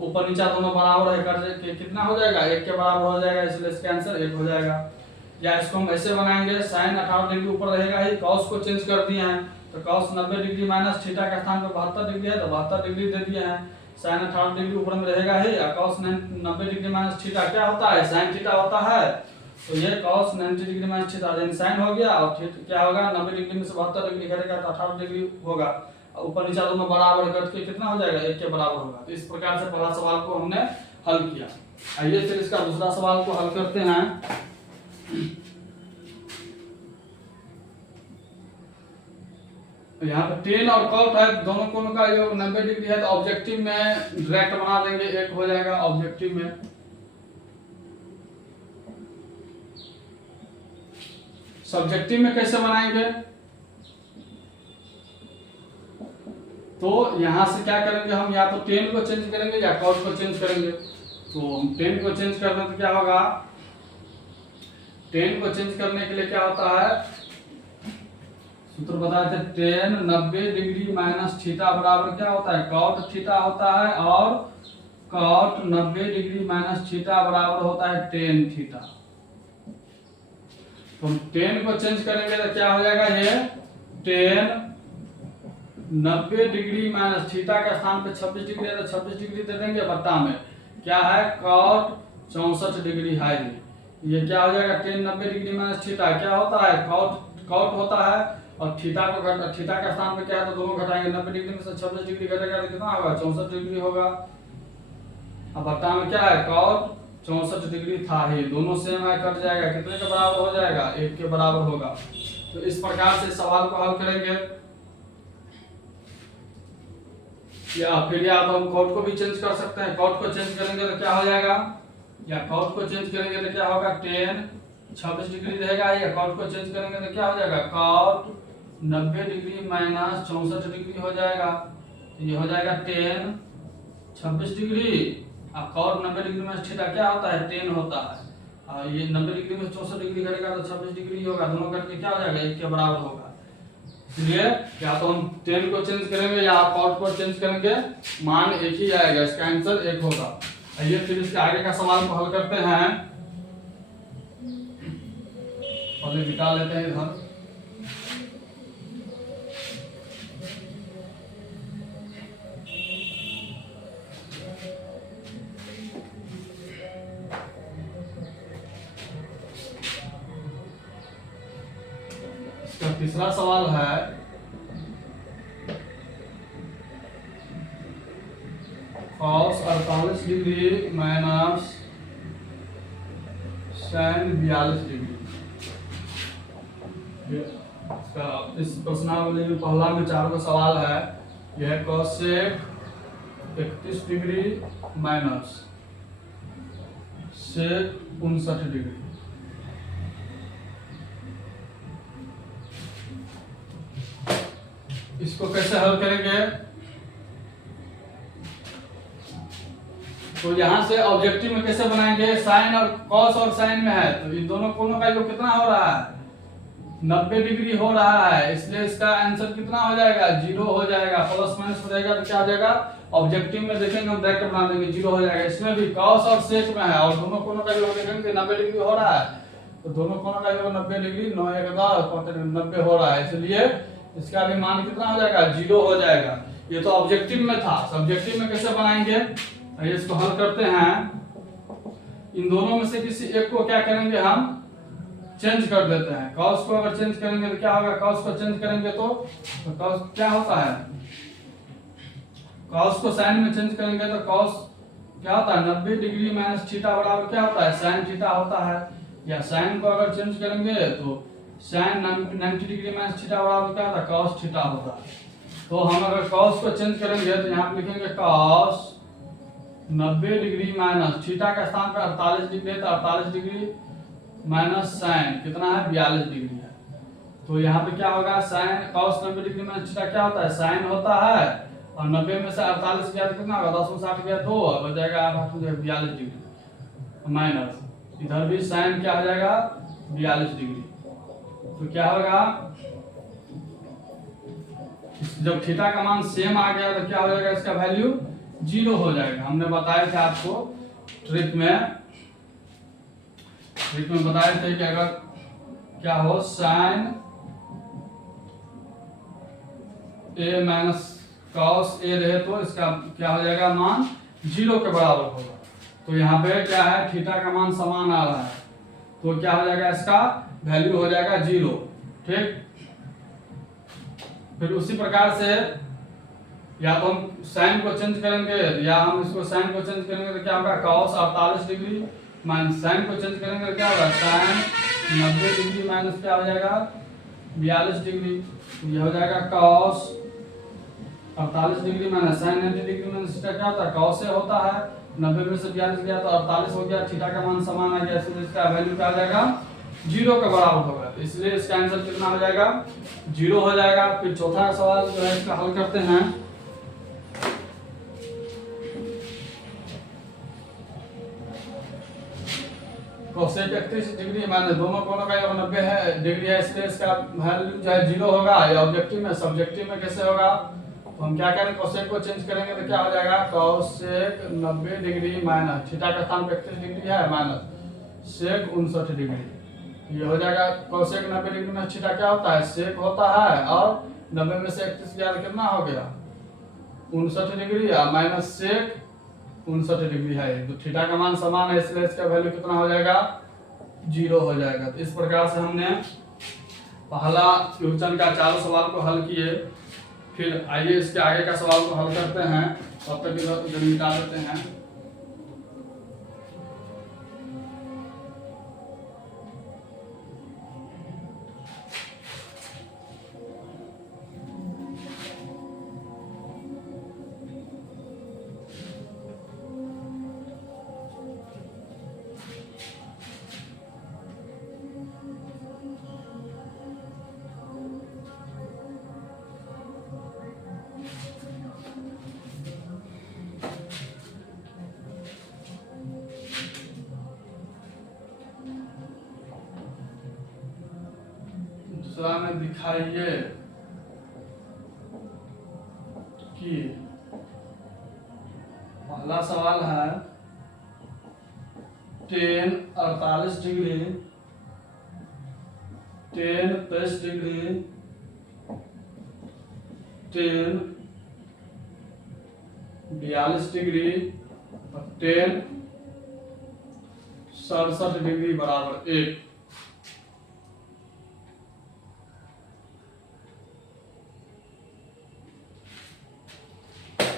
ऊपर नीचे दोनों बराबर है, कर कितना हो जाएगा, 1 के बराबर हो जाएगा, इसलिए इसका आंसर 1 हो जाएगा। या इसको हम ऐसे बनाएंगे, साइन 18 डिग्री ऊपर रहेगा ही, cos को चेंज कर दिए हैं, तो cos 90 डिग्री माइनस थीटा का स्थान पर 72 डिग्री है तो 72 डिग्री दे दिए हैं। साइन 18 डिग्री ऊपर में रहेगा ही, cos 90 डिग्री माइनस थीटा क्या होता है, साइन थीटा होता है। तो ये cos 90 डिग्री माइनस थीटा यानी साइन हो गया, और क्या होगा 90 डिग्री में से 72 डिग्री घटेगा तो 18 डिग्री होगा, और ऊपर नीचे दोनों बराबर कट के कितना हो जाएगा, 1 के बराबर होगा। तो इस प्रकार से पहला सवाल को हमने हल किया। आइए फिर इसका दूसरा सवाल को हल करते हैं। यहाँ पे टेन और कॉट है, दोनों कोनों का योग 90 डिग्री है, तो ऑब्जेक्टिव में डायरेक्ट बना देंगे, 1 हो जाएगा ऑब्जेक्टिव में। सब्जेक्टिव में कैसे बनाएंगे, तो यहां से क्या करेंगे हम, या तो टेन को चेंज करेंगे या कॉट को चेंज करेंगे। तो हम टेन को चेंज कर दें तो क्या होगा, टेन को चेंज करने के लिए क्या होता है, सूत्र बताए थे, टेन 90 डिग्री माइनस थीटा बराबर क्या होता है, कॉट थीटा होता है, और कॉट 90 डिग्री माइनस थीटा बराबर होता है टेन थीटा। तो हम टेन को चेंज करेंगे तो क्या हो जाएगा, ये टेन 90 डिग्री माइनस थीटा के स्थान पे 26 डिग्री है तो 26 डिग्री दे देंगे, बट्टा में क्या है कॉट 64 डिग्री है। ये क्या हो जाएगा, टेन 90 डिग्री माइनस थीटा क्या होता है, कॉट होता है, और थीटा को थीटा के स्थान पे क्या है तो दोनों घटाएंगे, 90 डिग्री में से 26 डिग्री घटेगा तो कितना होगा, 64 डिग्री होगा। अब बट्टा में क्या है, कॉट 64 डिग्री था ही, दोनों सेम है, कट जाएगा, कितने के बराबर हो जाएगा, 1 के बराबर होगा। तो इस प्रकार से सवाल को हल करेंगे। या फिर या तो हम कॉट को भी चेंज कर सकते हैं, कॉट को चेंज करेंगे तो क्या हो जाएगा, या कॉट को चेंज करेंगे तो क्या होगा, टेन 26 डिग्री रहेगा, या कॉट को चेंज करेंगे तो क्या हो जाएगा, कॉट 90 डिग्री माइनस 64 डिग्री हो जाएगा। ये हो जाएगा टेन 26 डिग्री, और कॉट 90 डिग्री माइनस थीटा क्या होता है, टेन होता है, और ये 90 डिग्री में 64 डिग्री करेगा तो 26 डिग्री होगा, दोनों करके क्या हो जाएगा, 1 के बराबर होगा। इसलिए या तो हम टेन को चेंज करेंगे या कॉट को चेंज करेंगे, मान एक ही आएगा, इसका आंसर 1 होगा। आइए फिर इसके आगे का सवाल को हल करते हैं। पहले निकाल लेते हैं इधर। तीसरा सवाल है cos 48 degree minus sin 42 degree. इस प्रश्नावली में पहला में 4 का सवाल है। यह cosec 31 degree minus sec 59 degree. इसको कैसे हल करेंगे? तो यहां से ऑब्जेक्टिव में कैसे बनाएंगे? साइन और कॉस और साइन में है तो इन दोनों कोणों का योग कितना हो रहा है? 90 डिग्री हो रहा है, इसलिए इसका आंसर कितना हो जाएगा? 0 हो जाएगा। प्लस माइनस हो जाएगा तो क्या हो जाएगा? ऑब्जेक्टिव में देखेंगे हम डायरेक्ट बना देंगे, 0 हो जाएगा। इसमें भी कॉस और सेक में है और दोनों कोणों का योग देखेंगे 90 डिग्री हो रहा है तो दोनों कोणों का योग 90 डिग्री 9 1 10 90 हो रहा है, इसलिए इसका भी मान कितना हो जाएगा? 0 हो जाएगा। ये तो ऑब्जेक्टिव में था। सब्जेक्टिव में कैसे बनाएंगे? इसको हल करते हैं। इन दोनों में से किसी एक को क्या करेंगे? हम चेंज कर देते हैं। कॉस को अगर चेंज करेंगे तो क्या होगा? कॉस को चेंज करेंगे तो कॉस क्या होता है? कॉस को साइन में चेंज करेंगे तो कॉस क्या होता है? 90 डिग्री माइनस थीटा बराबर क्या होता है? साइन थीटा होता है। या साइन को अगर चेंज करेंगे तो साइन 90 डिग्री माइनस थीटा बराबर क्या होता है? कॉस थीटा होता है। तो हम अगर कॉस को चेंज करेंगे तो यहाँ पे लिखेंगे कॉस 90 डिग्री माइनस थीटा का स्थान पर 48 डिग्री है तो 48 डिग्री माइनस साइन कितना है? 42 डिग्री है। तो यहाँ पे क्या होगा? Sine cos 90 degree minus theta क्या होता है? साइन होता है और 90 में से 48 गया तो कितना होगा? 10 में 60 गया 2 बच जाएगा 8 42 डिग्री माइनस इधर भी साइन क्या हो जाएगा? 42 डिग्री। तो क्या होगा? जब थीटा का मान सेम आ गया तो क्या हो जाएगा? इसका वैल्यू 0 हो जाएगा। हमने बताया था आपको ट्रिक में बताए थे कि अगर क्या हो sign A minus cos A रहे तो इसका क्या हो जाएगा? मान 0 के बराबर होगा। तो यहाँ पे क्या है? थीटा का मान समान आ रहा है तो क्या हो जाएगा? इसका वैल्यू हो जाएगा 0। ठीक। फिर उसी प्रकार से या तो हम साइन को चेंज करेंगे या हम इसको साइन को चेंज करेंगे तो क्या होगा? cos 48 डिग्री माइनस साइन को चेंज करेंगे तो क्या होगा? साइन 90 डिग्री माइनस क्या हो जाएगा? 42 डिग्री। ये हो जाएगा cos 48 degree minus sine 90 degree minus theta क्या होता है? cos से होता है 90 में से 42 गया तो 48 हो गया। थीटा का मान समान आ गया इसलिए इसका वैल्यू क्या हो जाएगा? 0 के बराबर होगा। तो इसलिए इसका आंसर कितना हो जाएगा? 0 हो जाएगा। फिर चौथा सवाल जो है इसका हल करते हैं। कोसेक 31 डिग्री माने दोनों कोणों का योग 90 है डिग्री है इसलिए इसका वैल्यू जो है 0 होगा। ये ऑब्जेक्टिव में सब्जेक्टिव में कैसे होगा? तो हम क्या करें? कोसेक को चेंज करेंगे तो क्या हो जाएगा? कोसेक 90 डिग्री माइनस थीटा का स्थान पे 31 डिग्री है माइनस सेक 59 डिग्री। ये हो जाएगा कोसेक 90 डिग्री में थीटा क्या होता है? सेक होता है और 90 में से 31 गया तो कितना हो गया? 59 डिग्री माइनस सेक 59 डिग्री है। तो थीटा का मान समान है इसलिए इसका वैल्यू कितना हो जाएगा? 0 हो जाएगा। तो इस प्रकार से हमने पहला क्वेश्चन का 4 सवाल को हल किए। फिर आइए इसके आगे का सवाल को हल करते हैं। तब तक इधर मिटा देते हैं। दूसरा में दिखाइए कि पहला सवाल है tan 48 degree tan 30 degree tan 42 degree और tan 67 डिग्री बराबर 1।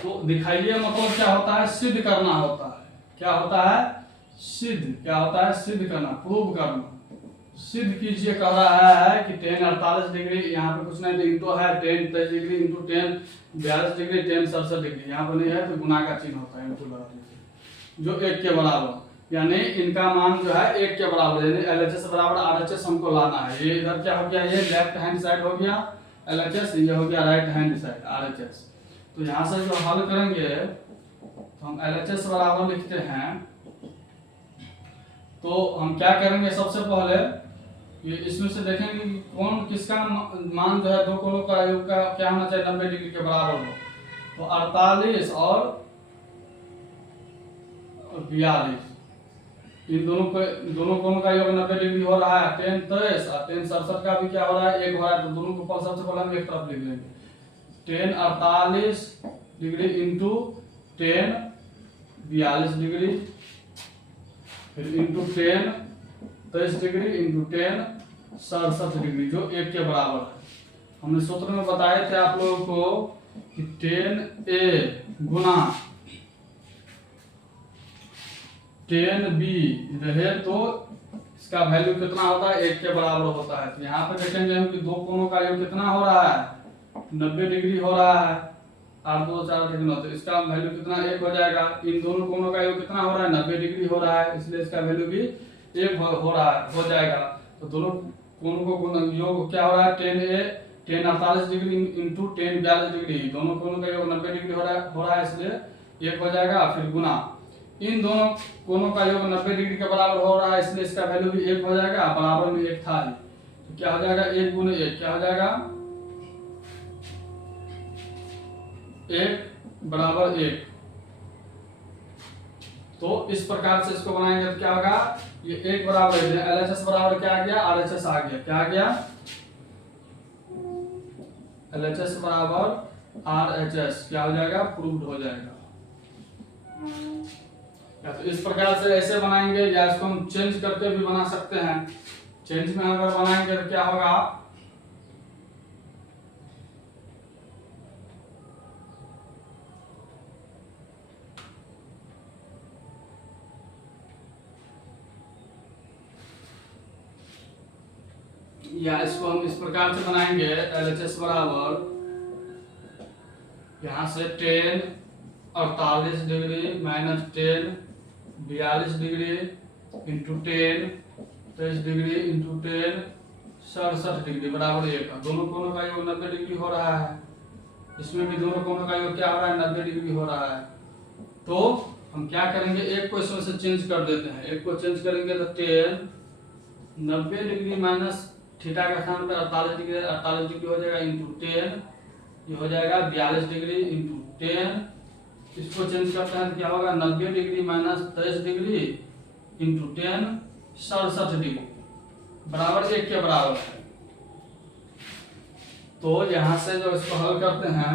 तो दिखाइए मतलब क्या होता है, सिद्ध करना होता है। क्या होता है, सिद्ध। क्या होता है, सिद्ध करना, प्रूव करना। सिद्ध कीजिए कह रहा है कि 10 48 डिग्री, यहाँ पे कुछ नहीं, इंटू है 10 23 डिग्री इंटू 10 42 डिग्री 10 67 डिग्री, यहाँ पे नहीं है तो गुना का चिन्ह होता है, इंटू लगा दीजिए, जो 1 के बराबर, यानी इनका मान जो है 1 के बराबर, यानी LHS बराबर RHS हमको लाना है। ये इधर क्या हो गया, ये लेफ्ट हैंड साइड हो गया LHS, ये हो गया राइट हैंड साइड RHS। तो यहाँ से जो हल करेंगे तो हम LHS बराबर लिखते हैं। तो हम क्या करेंगे, सबसे पहले ये इसमें से देखेंगे कि कौन किसका मान जो है दो कोणों का योग का क्या होना चाहिए, 90 डिग्री के बराबर हो। तो 48 और 42, इन दोनों कोणों का योग 90 डिग्री हो रहा है। 10 23 और 10 67 का भी क्या हो रहा है, 1 हो रहा है। तो दोनों को सबसे पहले हम एक तरफ लिख लेंगे, 10 48 डिग्री इंटू 10 42 डिग्री, फिर इंटू 10 23 डिग्री इंटू 10 67 डिग्री, जो 1 के बराबर है। हमने सूत्र में बताए थे आप लोगों को कि 10A गुना 10B रहे तो इसका वैल्यू कितना होता है, 1 के बराबर होता है। तो यहाँ पे देखेंगे हम कि दो कोणों का योग कितना हो रहा है, 90 डिग्री हो रहा है, 8 2 4 डिग्री, तो इसका वैल्यू कितना, 1 हो जाएगा। इन दोनों कोणों का योग कितना हो रहा है, 90 डिग्री हो रहा है, इसलिए इसका वैल्यू भी 1 हो रहा है, हो जाएगा। तो दोनों कोणों को योग क्या हो रहा है, 10 48 डिग्री इंटू 10 42 डिग्री, दोनों कोणों का योग 90 डिग्री हो रहा है, इसलिए 1 हो जाएगा। फिर गुना इन दोनों कोणों का योग 90 डिग्री के बराबर हो रहा है, इसलिए इसका वैल्यू भी 1 हो जाएगा, बराबर में 1 था ही। तो क्या हो जाएगा, 1 गुने 1 क्या हो जाएगा, 1 बराबर 1। तो इस प्रकार से इसको बनाएंगे तो क्या होगा, ये 1 बराबर है, LHS बराबर क्या आ गया, RHS आ गया। क्या आ गया, LHS बराबर RHS, क्या हो जाएगा, प्रूव्ड हो जाएगा। तो इस प्रकार से ऐसे बनाएंगे, या इसको हम चेंज करके भी बना सकते हैं। चेंज में अगर बनाएंगे तो क्या होगा, या इसको हम इस प्रकार से बनाएंगे, LHS बराबर यहाँ से 10 48 degree minus 10 42 degree into 10 23 degree into 10 67 degree बराबर 1। दोनों कोणों का योग 90 डिग्री हो रहा है, इसमें भी दोनों कोणों का योग क्या हो रहा है, 90 डिग्री हो रहा है। तो हम क्या करेंगे, एक को इसमें से चेंज कर देते हैं, एक को चेंज करेंगे तो 10 90 डिग्री माइनस थीटा के स्थान पे 48 डिग्री हो जाएगा इंटू 10, ये हो जाएगा 42 डिग्री इंटू 10। इसको चेंज करते हैं तो क्या होगा, 90 degree minus 23 degree into 10 67 degree बराबर 1 के बराबर है। तो यहाँ से जब इसको हल करते हैं,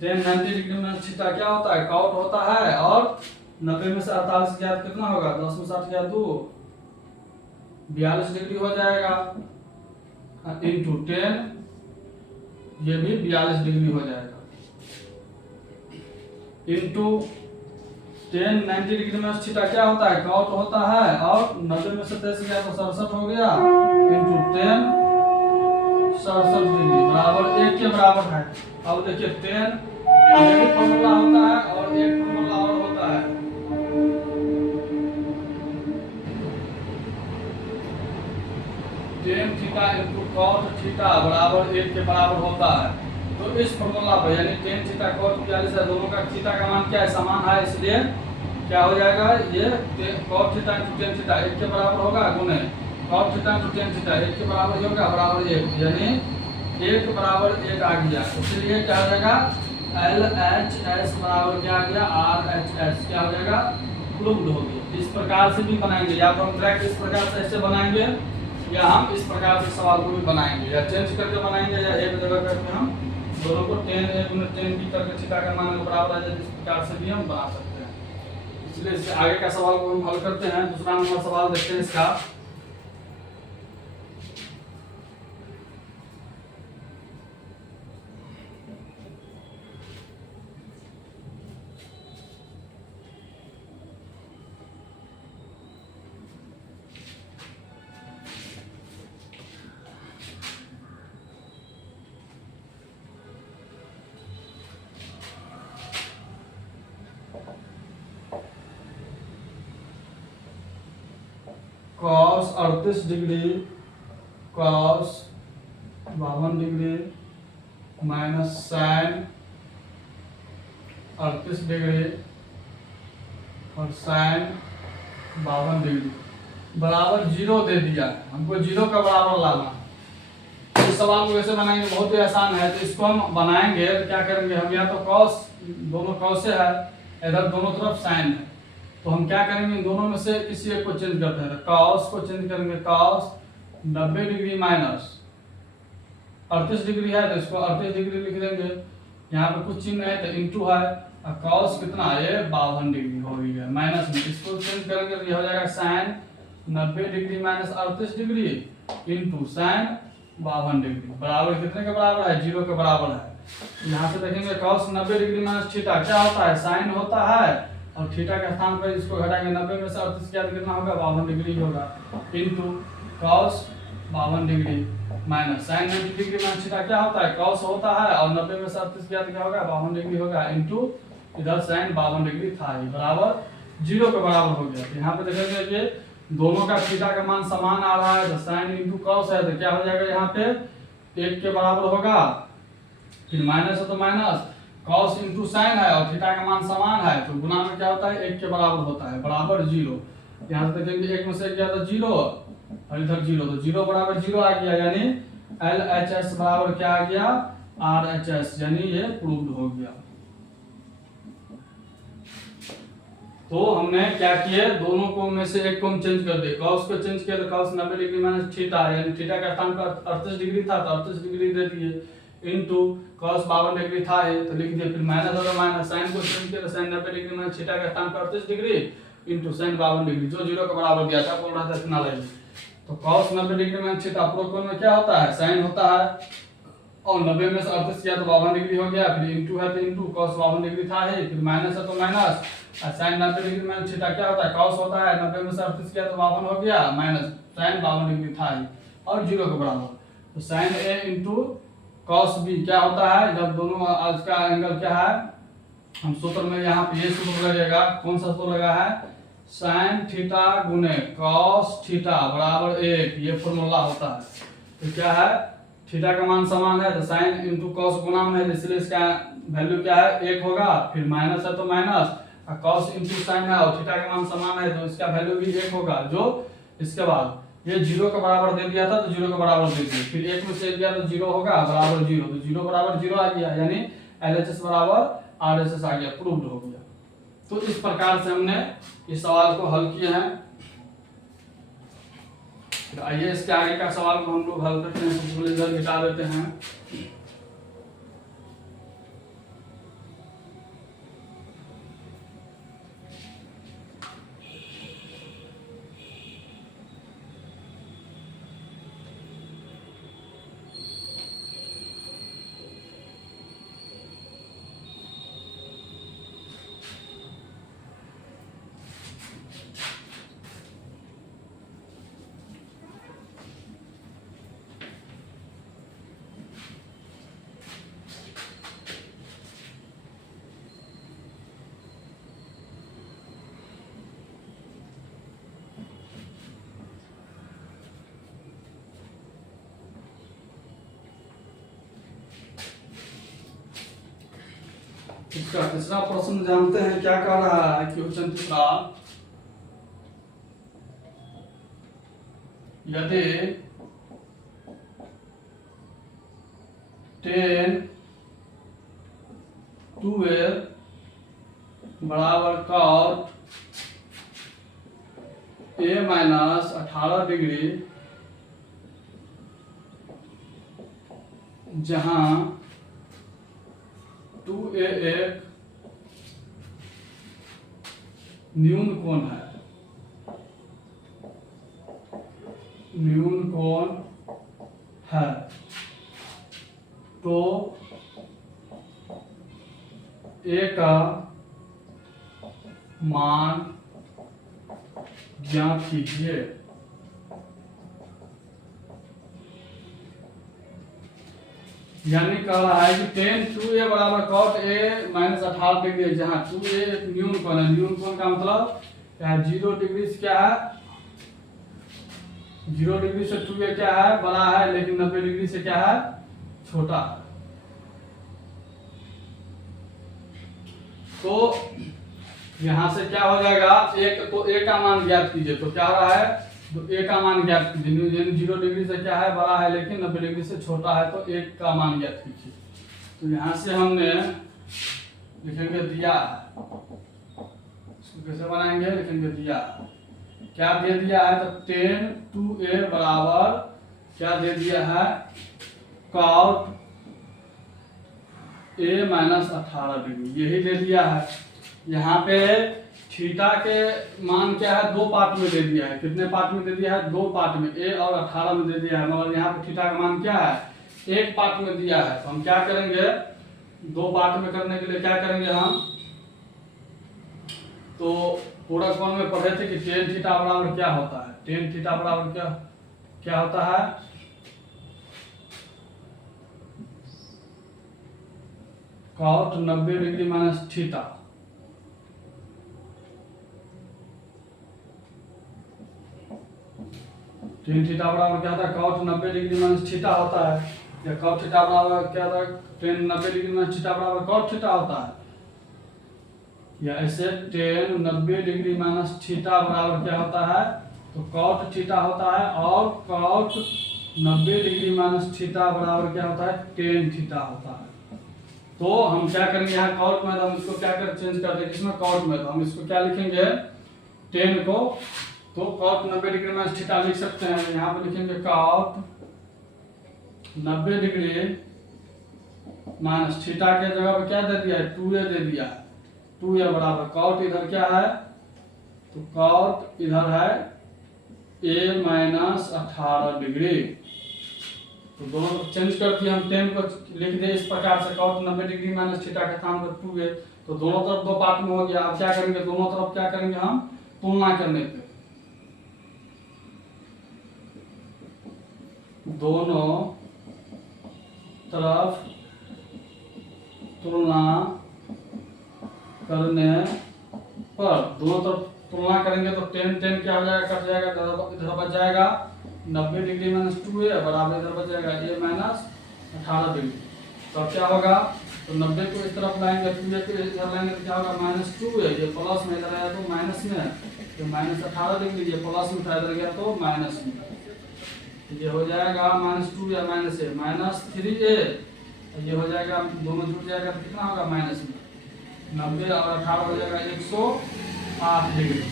10 90 डिग्री में थीटा क्या होता है, कॉट होता है, और 90 में से 48 गया तो कितना होगा, 10 में 60 गया 2 42 डिग्री हो जाएगा इंटू 10, ये भी 42 डिग्री हो जाएगा इंटू 10 90 डिग्री में थीटा क्या होता है, कॉट होता है, और 90 में से 23 गया तो 67 हो गया इंटू 10 67 डिग्री बराबर 1 के बराबर है। अब देखिए 10 एक फॉर्मूला होता है और एक फॉर्मूला और होता है। 10 थीटा इंटू कॉट थीटा बराबर 1 के बराबर होता है। तो इस फॉर्मूला पर यानी 10 थीटा कॉट 42 है, दोनों का थीटा का मान क्या है, समान है, इसलिए क्या हो जाएगा, ये कॉट थीटा इंटू 10 थीटा 1 के बराबर होगा, गुने कॉट थीटा इंटू 10 थीटा 1 के बराबर होगा, बराबर 1, यानी 1 बराबर 1 आ गया। इसलिए क्या हो जाएगा, LHS बराबर क्या आ गया, RHS क्या हो जाएगा, प्रूव्ड हो गया। इस प्रकार से भी बनाएंगे, या तो हम डायरेक्ट इस प्रकार से ऐसे बनाएंगे, या हम इस प्रकार से सवाल को भी बनाएंगे, या चेंज करके बनाएंगे, या एक जगह करके हम दोनों को 10 1 में 10 भी करके थीटा का मान के बराबर आ जाए, इस प्रकार से भी हम बना सकते हैं। इसलिए इससे आगे का सवाल को हम हल करते हैं। दूसरा नंबर सवाल देखते हैं इसका। Cos 38 degree cos 52 degree minus sine 38 degree और साइन 52 डिग्री बराबर 0 दे दिया है। हमको 0 का बराबर लाना है। इस सवाल को कैसे बनाएंगे, बहुत ही आसान है। तो इसको हम बनाएंगे तो क्या करेंगे, हम या तो कॉस, दोनों कॉस से है, इधर दोनों तरफ साइन है, तो हम क्या करेंगे, इन दोनों में से किसी एक को चेंज करते हैं। कॉस को चेंज करेंगे, कॉस 90 डिग्री माइनस 38 डिग्री है तो इसको 38 डिग्री लिख देंगे। यहाँ पे कुछ चिन्ह है तो इंटू है, और कॉस कितना है, 52 डिग्री हो गई है माइनस में। इसको चेंज करेंगे तो ये हो जाएगा sine 90 degree minus 38 degree into sine 52 degree बराबर कितने के बराबर है, 0 के बराबर है। यहाँ से देखेंगे कॉस 90 डिग्री माइनस थीटा क्या होता है, साइन होता है, और थीटा के स्थान पर इसको घटाएंगे, 90 में से 38 क्या कितना होगा, 52 डिग्री होगा, into cos 52 degree minus sine 90 degree minus theta क्या होता है, कॉस होता है, और 90 में से 38 क्या होगा, 52 डिग्री होगा, इंटू इधर साइन 52 डिग्री था ही बराबर 0 के बराबर हो गया। तो यहाँ पे देखेंगे कि दोनों का थीटा का मान समान आ रहा है, तो साइन इंटू कॉस है तो क्या हो जाएगा, यहाँ पे 1 के बराबर होगा, फिर माइनस है तो माइनस, कॉस इंटू साइन है और थीटा का मान समान है तो गुना में क्या होता है, 1 के बराबर होता है बराबर 0। यहाँ से देखेंगे 1 में से क्या था 0 और इधर 0, तो 0 बराबर 0 आ गया, यानी LHS बराबर क्या आ गया, RHS, यानी ये प्रूव्ड हो गया। तो हमने क्या किया, दोनों को में से एक को हम चेंज कर दिए, कॉस को चेंज किया तो कॉस 90 डिग्री माइनस थीटा, यानी थीटा का स्थान पर 38 डिग्री था तो 38 डिग्री दे दिए, इनटू cos 52 डिग्री था है तो लिख दिए, फिर माइनस और माइनस साइन को चेंज किया तो साइन 90 डिग्री माइनस थीटा का स्थान पर 38 डिग्री इनटू साइन 52 डिग्री जो 0 के बराबर दिया था, बोल रहा था इतना लेंगे। तो cos 90 डिग्री माइनस थीटा प्रोकोण में क्या होता है, साइन होता है, और 90 में से 38 किया तो 52 डिग्री हो गया, फिर इनटू है तो इनटू cos 52 डिग्री था है, फिर माइनस है तो minus, sine 90 degree minus theta क्या होता है, cos होता है, 90 में से 38 किया तो 52 हो गया, माइनस साइन 52 डिग्री था है और 0 के बराबर। तो sine a into cos b क्या होता है, जब दोनों आज का एंगल क्या है, हम सूत्र में यहाँ पे ये सूत्र लगेगा, कौन सा सूत्र लगा है, साइन थीटा गुने cos थीटा बराबर 1, ये फॉर्मूला होता है। तो क्या है, थीटा का मान समान है तो साइन इंटू कॉस गुना में है, इसलिए इसका वैल्यू क्या है 1 होगा, फिर माइनस है तो माइनस, और कॉस इंटू साइन है और थीटा का मान समान है तो इसका वैल्यू भी 1 होगा, जो इसके बाद ये 0 के बराबर दे दिया था तो 0 के बराबर दे दिया, फिर 1 में से 1 गया तो 0 होगा बराबर 0, तो 0 बराबर 0 आ गया, यानी LHS बराबर RHS आ गया, प्रूव्ड हो गया। तो इस प्रकार से हमने इस सवाल को हल किया है। तो आइए इसके आगे का सवाल को हम लोग हल करते हैं। सबसे पहले इधर मिटा देते हैं। इसका तीसरा प्रश्न जानते हैं क्या कह रहा है, क्वेश्चन तीसरा, यदि tan 2a बराबर cot a माइनस 18 डिग्री, जहां 2a एक न्यून कोण है, न्यून कोण है, तो a का मान ज्ञात कीजिए। यानी कह रहा है कि tan 2a बराबर cot a माइनस 18 डिग्री है, जहाँ 2a एक न्यून कोण है, न्यून कोण का मतलब क्या है, 0 डिग्री से क्या है 0 डिग्री से 2a क्या है, बड़ा है, लेकिन 90 डिग्री से क्या है, छोटा है। तो यहां से क्या हो जाएगा, एक तो a का मान ज्ञात कीजिए, तो क्या हो रहा है, तो a का मान ज्ञात कीजिए, 0 डिग्री से क्या है, बड़ा है, लेकिन 90 डिग्री से छोटा है, तो 1 का मान ज्ञात कीजिए। तो यहां से हमने लिखेंगे दिया, इसको कैसे बनाएंगे, लिखेंगे दिया, क्या दे दिया है, तो 10 2a बराबर क्या दे दिया है, cot a माइनस 18 डिग्री, यही दे दिया है। यहाँ पे थीटा के मान क्या है, दो पार्ट में दे दिया है, कितने पार्ट में दे दिया है, दो पार्ट में, a और 18 में दे दिया है, मगर यहाँ पे थीटा का मान क्या है, एक पार्ट में दिया है। तो हम क्या करेंगे, दो पार्ट में करने के लिए क्या करेंगे हम, तो पूरा कौन में पढ़े थे कि टेन थीटा बराबर क्या होता है, टेन थीटा बराबर क्या क्या होता है, cot 90 degree minus theta. Tan theta बराबर क्या होता है, cot 90 डिग्री माइनस थीटा होता है, या cot थीटा बराबर क्या होता है, टेन 90 डिग्री माइनस थीटा बराबर cot थीटा होता है, या ऐसे टेन 90 डिग्री माइनस थीटा बराबर क्या होता है, तो cot थीटा होता है, और cot 90 डिग्री माइनस थीटा बराबर क्या होता है, टेन थीटा होता है। तो हम क्या करेंगे, यहाँ cot में, हम इसको क्या कर चेंज करते हैं, किसमें cot में, तो हम इसको क्या लिखेंगे, टेन को, तो cot 90 डिग्री माइनस थीटा लिख सकते हैं, यहाँ पे लिखेंगे cot 90 डिग्री माइनस थीटा के जगह पे क्या दे दिया है, 2a दे दिया है, 2a बराबर cot इधर क्या है, तो cot इधर है a माइनस 18 डिग्री। तो दोनों चेंज करके हम 10 को लिख दे इस प्रकार से, cot 90 डिग्री माइनस थीटा का स्थान पर 2a, तो दोनों तरफ दो पार्ट में हो गया। अब क्या करेंगे, दोनों तरफ क्या करेंगे हम, तुलना करने पे, दोनों तरफ तुलना करने पर, दोनों तरफ तुलना करेंगे तो 10 10 क्या हो जाएगा, कट जाएगा, इधर बच जाएगा 90 डिग्री माइनस 2a बराबर इधर बच जाएगा a माइनस 18 डिग्री। तो अब क्या होगा, तो 90 को इस तरफ लाएंगे, 2a को इधर लाएंगे, तो क्या होगा, माइनस 2a, ये प्लस में इधर आया तो माइनस में, तो माइनस 18 डिग्री, ये प्लस में था, इधर गया तो माइनस में, ये हो जाएगा माइनस 2 या माइनस a माइनस 3a, ये हो जाएगा, दोनों जुड़ जाएगा तो कितना होगा, माइनस में 90 और 18 हो जाएगा 108 डिग्री,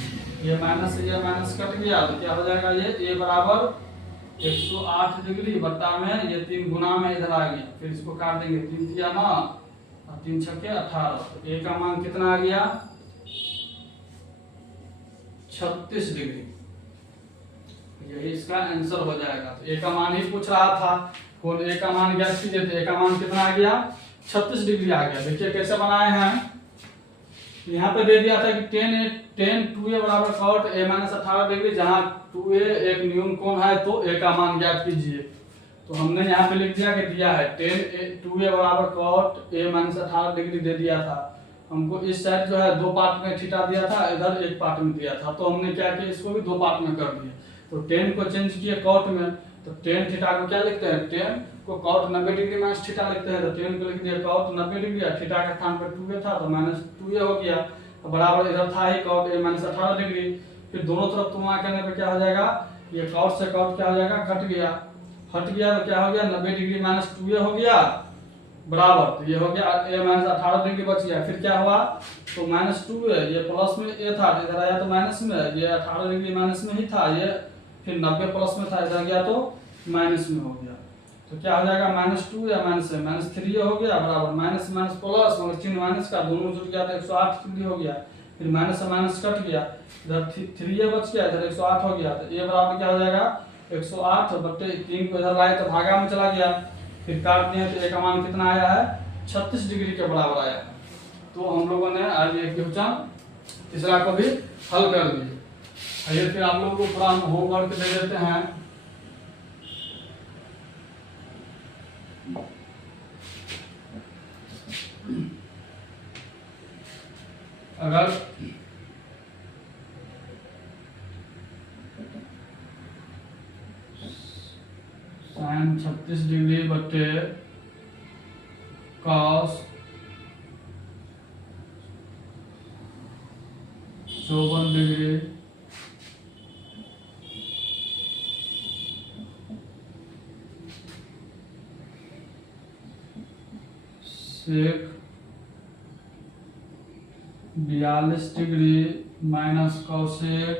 ये माइनस से ये माइनस कट गया, तो क्या हो जाएगा, ये a बराबर 108 डिग्री बट्टा में ये 3 गुना में इधर आ गया, फिर इसको काट देंगे, 3 दिया 9 और 3 छक्के 18, तो a का मान कितना आ गया, 36 डिग्री, यही इसका आंसर हो जाएगा। तो a का मान ही पूछ रहा था, कौन a का मान ज्ञात कीजिए, तो a का मान कितना आ गया, 36 डिग्री आ गया। देखिए कैसे बनाए हैं, तो यहाँ पे दे दिया था कि 10 2a बराबर cot a माइनस 18 डिग्री, जहाँ 2a एक न्यून कोण है, तो a का मान ज्ञात कीजिए। तो हमने यहाँ पे लिख दिया कि दिया है 2a बराबर cot a माइनस 18 डिग्री दे दिया था, हमको इस साइड जो है दो पार्ट में थीटा दिया था, इधर एक पार्ट में दिया था, तो हमने क्या किया, इसको भी दो पार्ट में कर दिया। तो 10 को चेंज किए cot में, तो 10 थीटा को क्या लिखते हैं, 10 को cot 90 डिग्री माइनस थीटा लिखते हैं, तो 10 को लिख दिया cot 90 डिग्री, थीटा का स्थान पर 2a था, तो माइनस 2a हो गया, तो बराबर इधर था ही cot a माइनस 18 डिग्री। फिर दोनों तरफ तुलना करने पे क्या हो जाएगा, ये cot से cot क्या हो जाएगा, कट गया, हट गया, तो क्या हो गया, 90 डिग्री माइनस 2a हो गया बराबर, तो ये हो गया a माइनस 18 डिग्री बच गया। फिर क्या हुआ, तो माइनस 2a, ये प्लस में a था, इधर आया तो माइनस में, ये 18 डिग्री माइनस में ही था, ये फिर 90 प्लस में था, इधर गया तो माइनस में हो गया, तो क्या हो जाएगा, माइनस 2 या माइनस 3 हो गया बराबर, माइनस माइनस प्लस, मगर चिन्ह माइनस का दोनों जुड़ गया तो 108 डिग्री हो गया, फिर माइनस से माइनस कट गया, इधर 3a बच गया, इधर 108 हो गया, तो a बराबर क्या हो जाएगा, 108 बट्टे 3 को इधर लाए तो भागा में चला गया, फिर काट दिए तो a का मान कितना आया है, 36 डिग्री के बराबर आया है। तो हम लोगों ने आज ये क्वेश्चन तीसरा को भी हल कर दिए। आइए फिर आप लोगों को थोड़ा होमवर्क दे देते हैं। अगर tan 36 डिग्री बटे cos 54 डिग्री सेक 42 degree minus cosec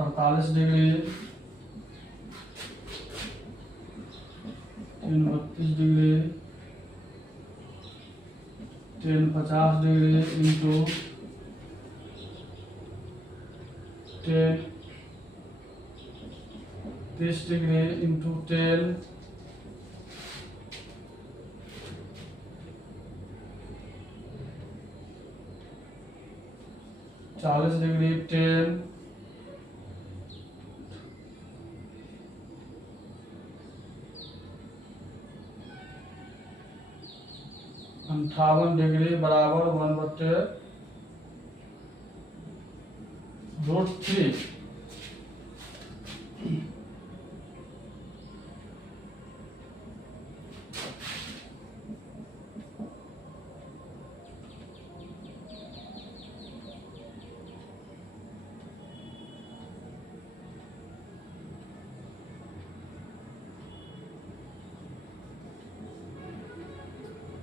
48 degree 32 degree 50 degree into 30 degree into 10 40 degree 10 58 degree बराबर 1/√3।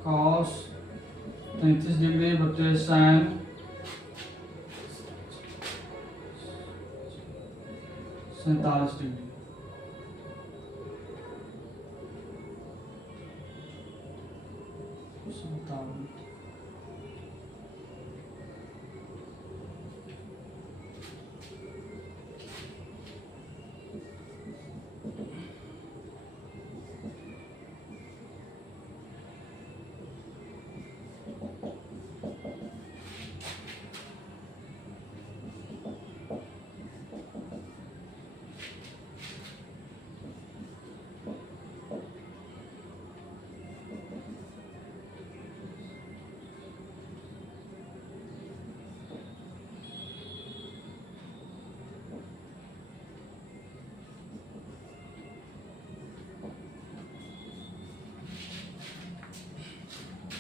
cos 33 डिग्री बटे sin 47 डिग्री।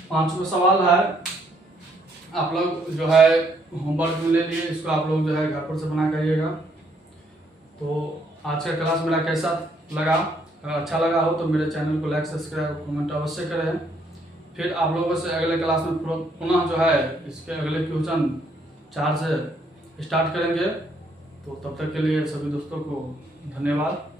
पांचवा सवाल है, आप लोग जो है होमवर्क में ले लिए, इसको आप लोग जो है घर पर से बना करिएगा। तो आज का क्लास मेरा कैसा लगा? अगर अच्छा लगा हो तो मेरे चैनल को लाइक सब्सक्राइब कमेंट अवश्य करें। फिर आप लोगों से अगले क्लास में पुनः जो है इसके अगले क्वेश्चन 4 से स्टार्ट करेंगे। तो तब तक के लिए सभी दोस्तों को धन्यवाद।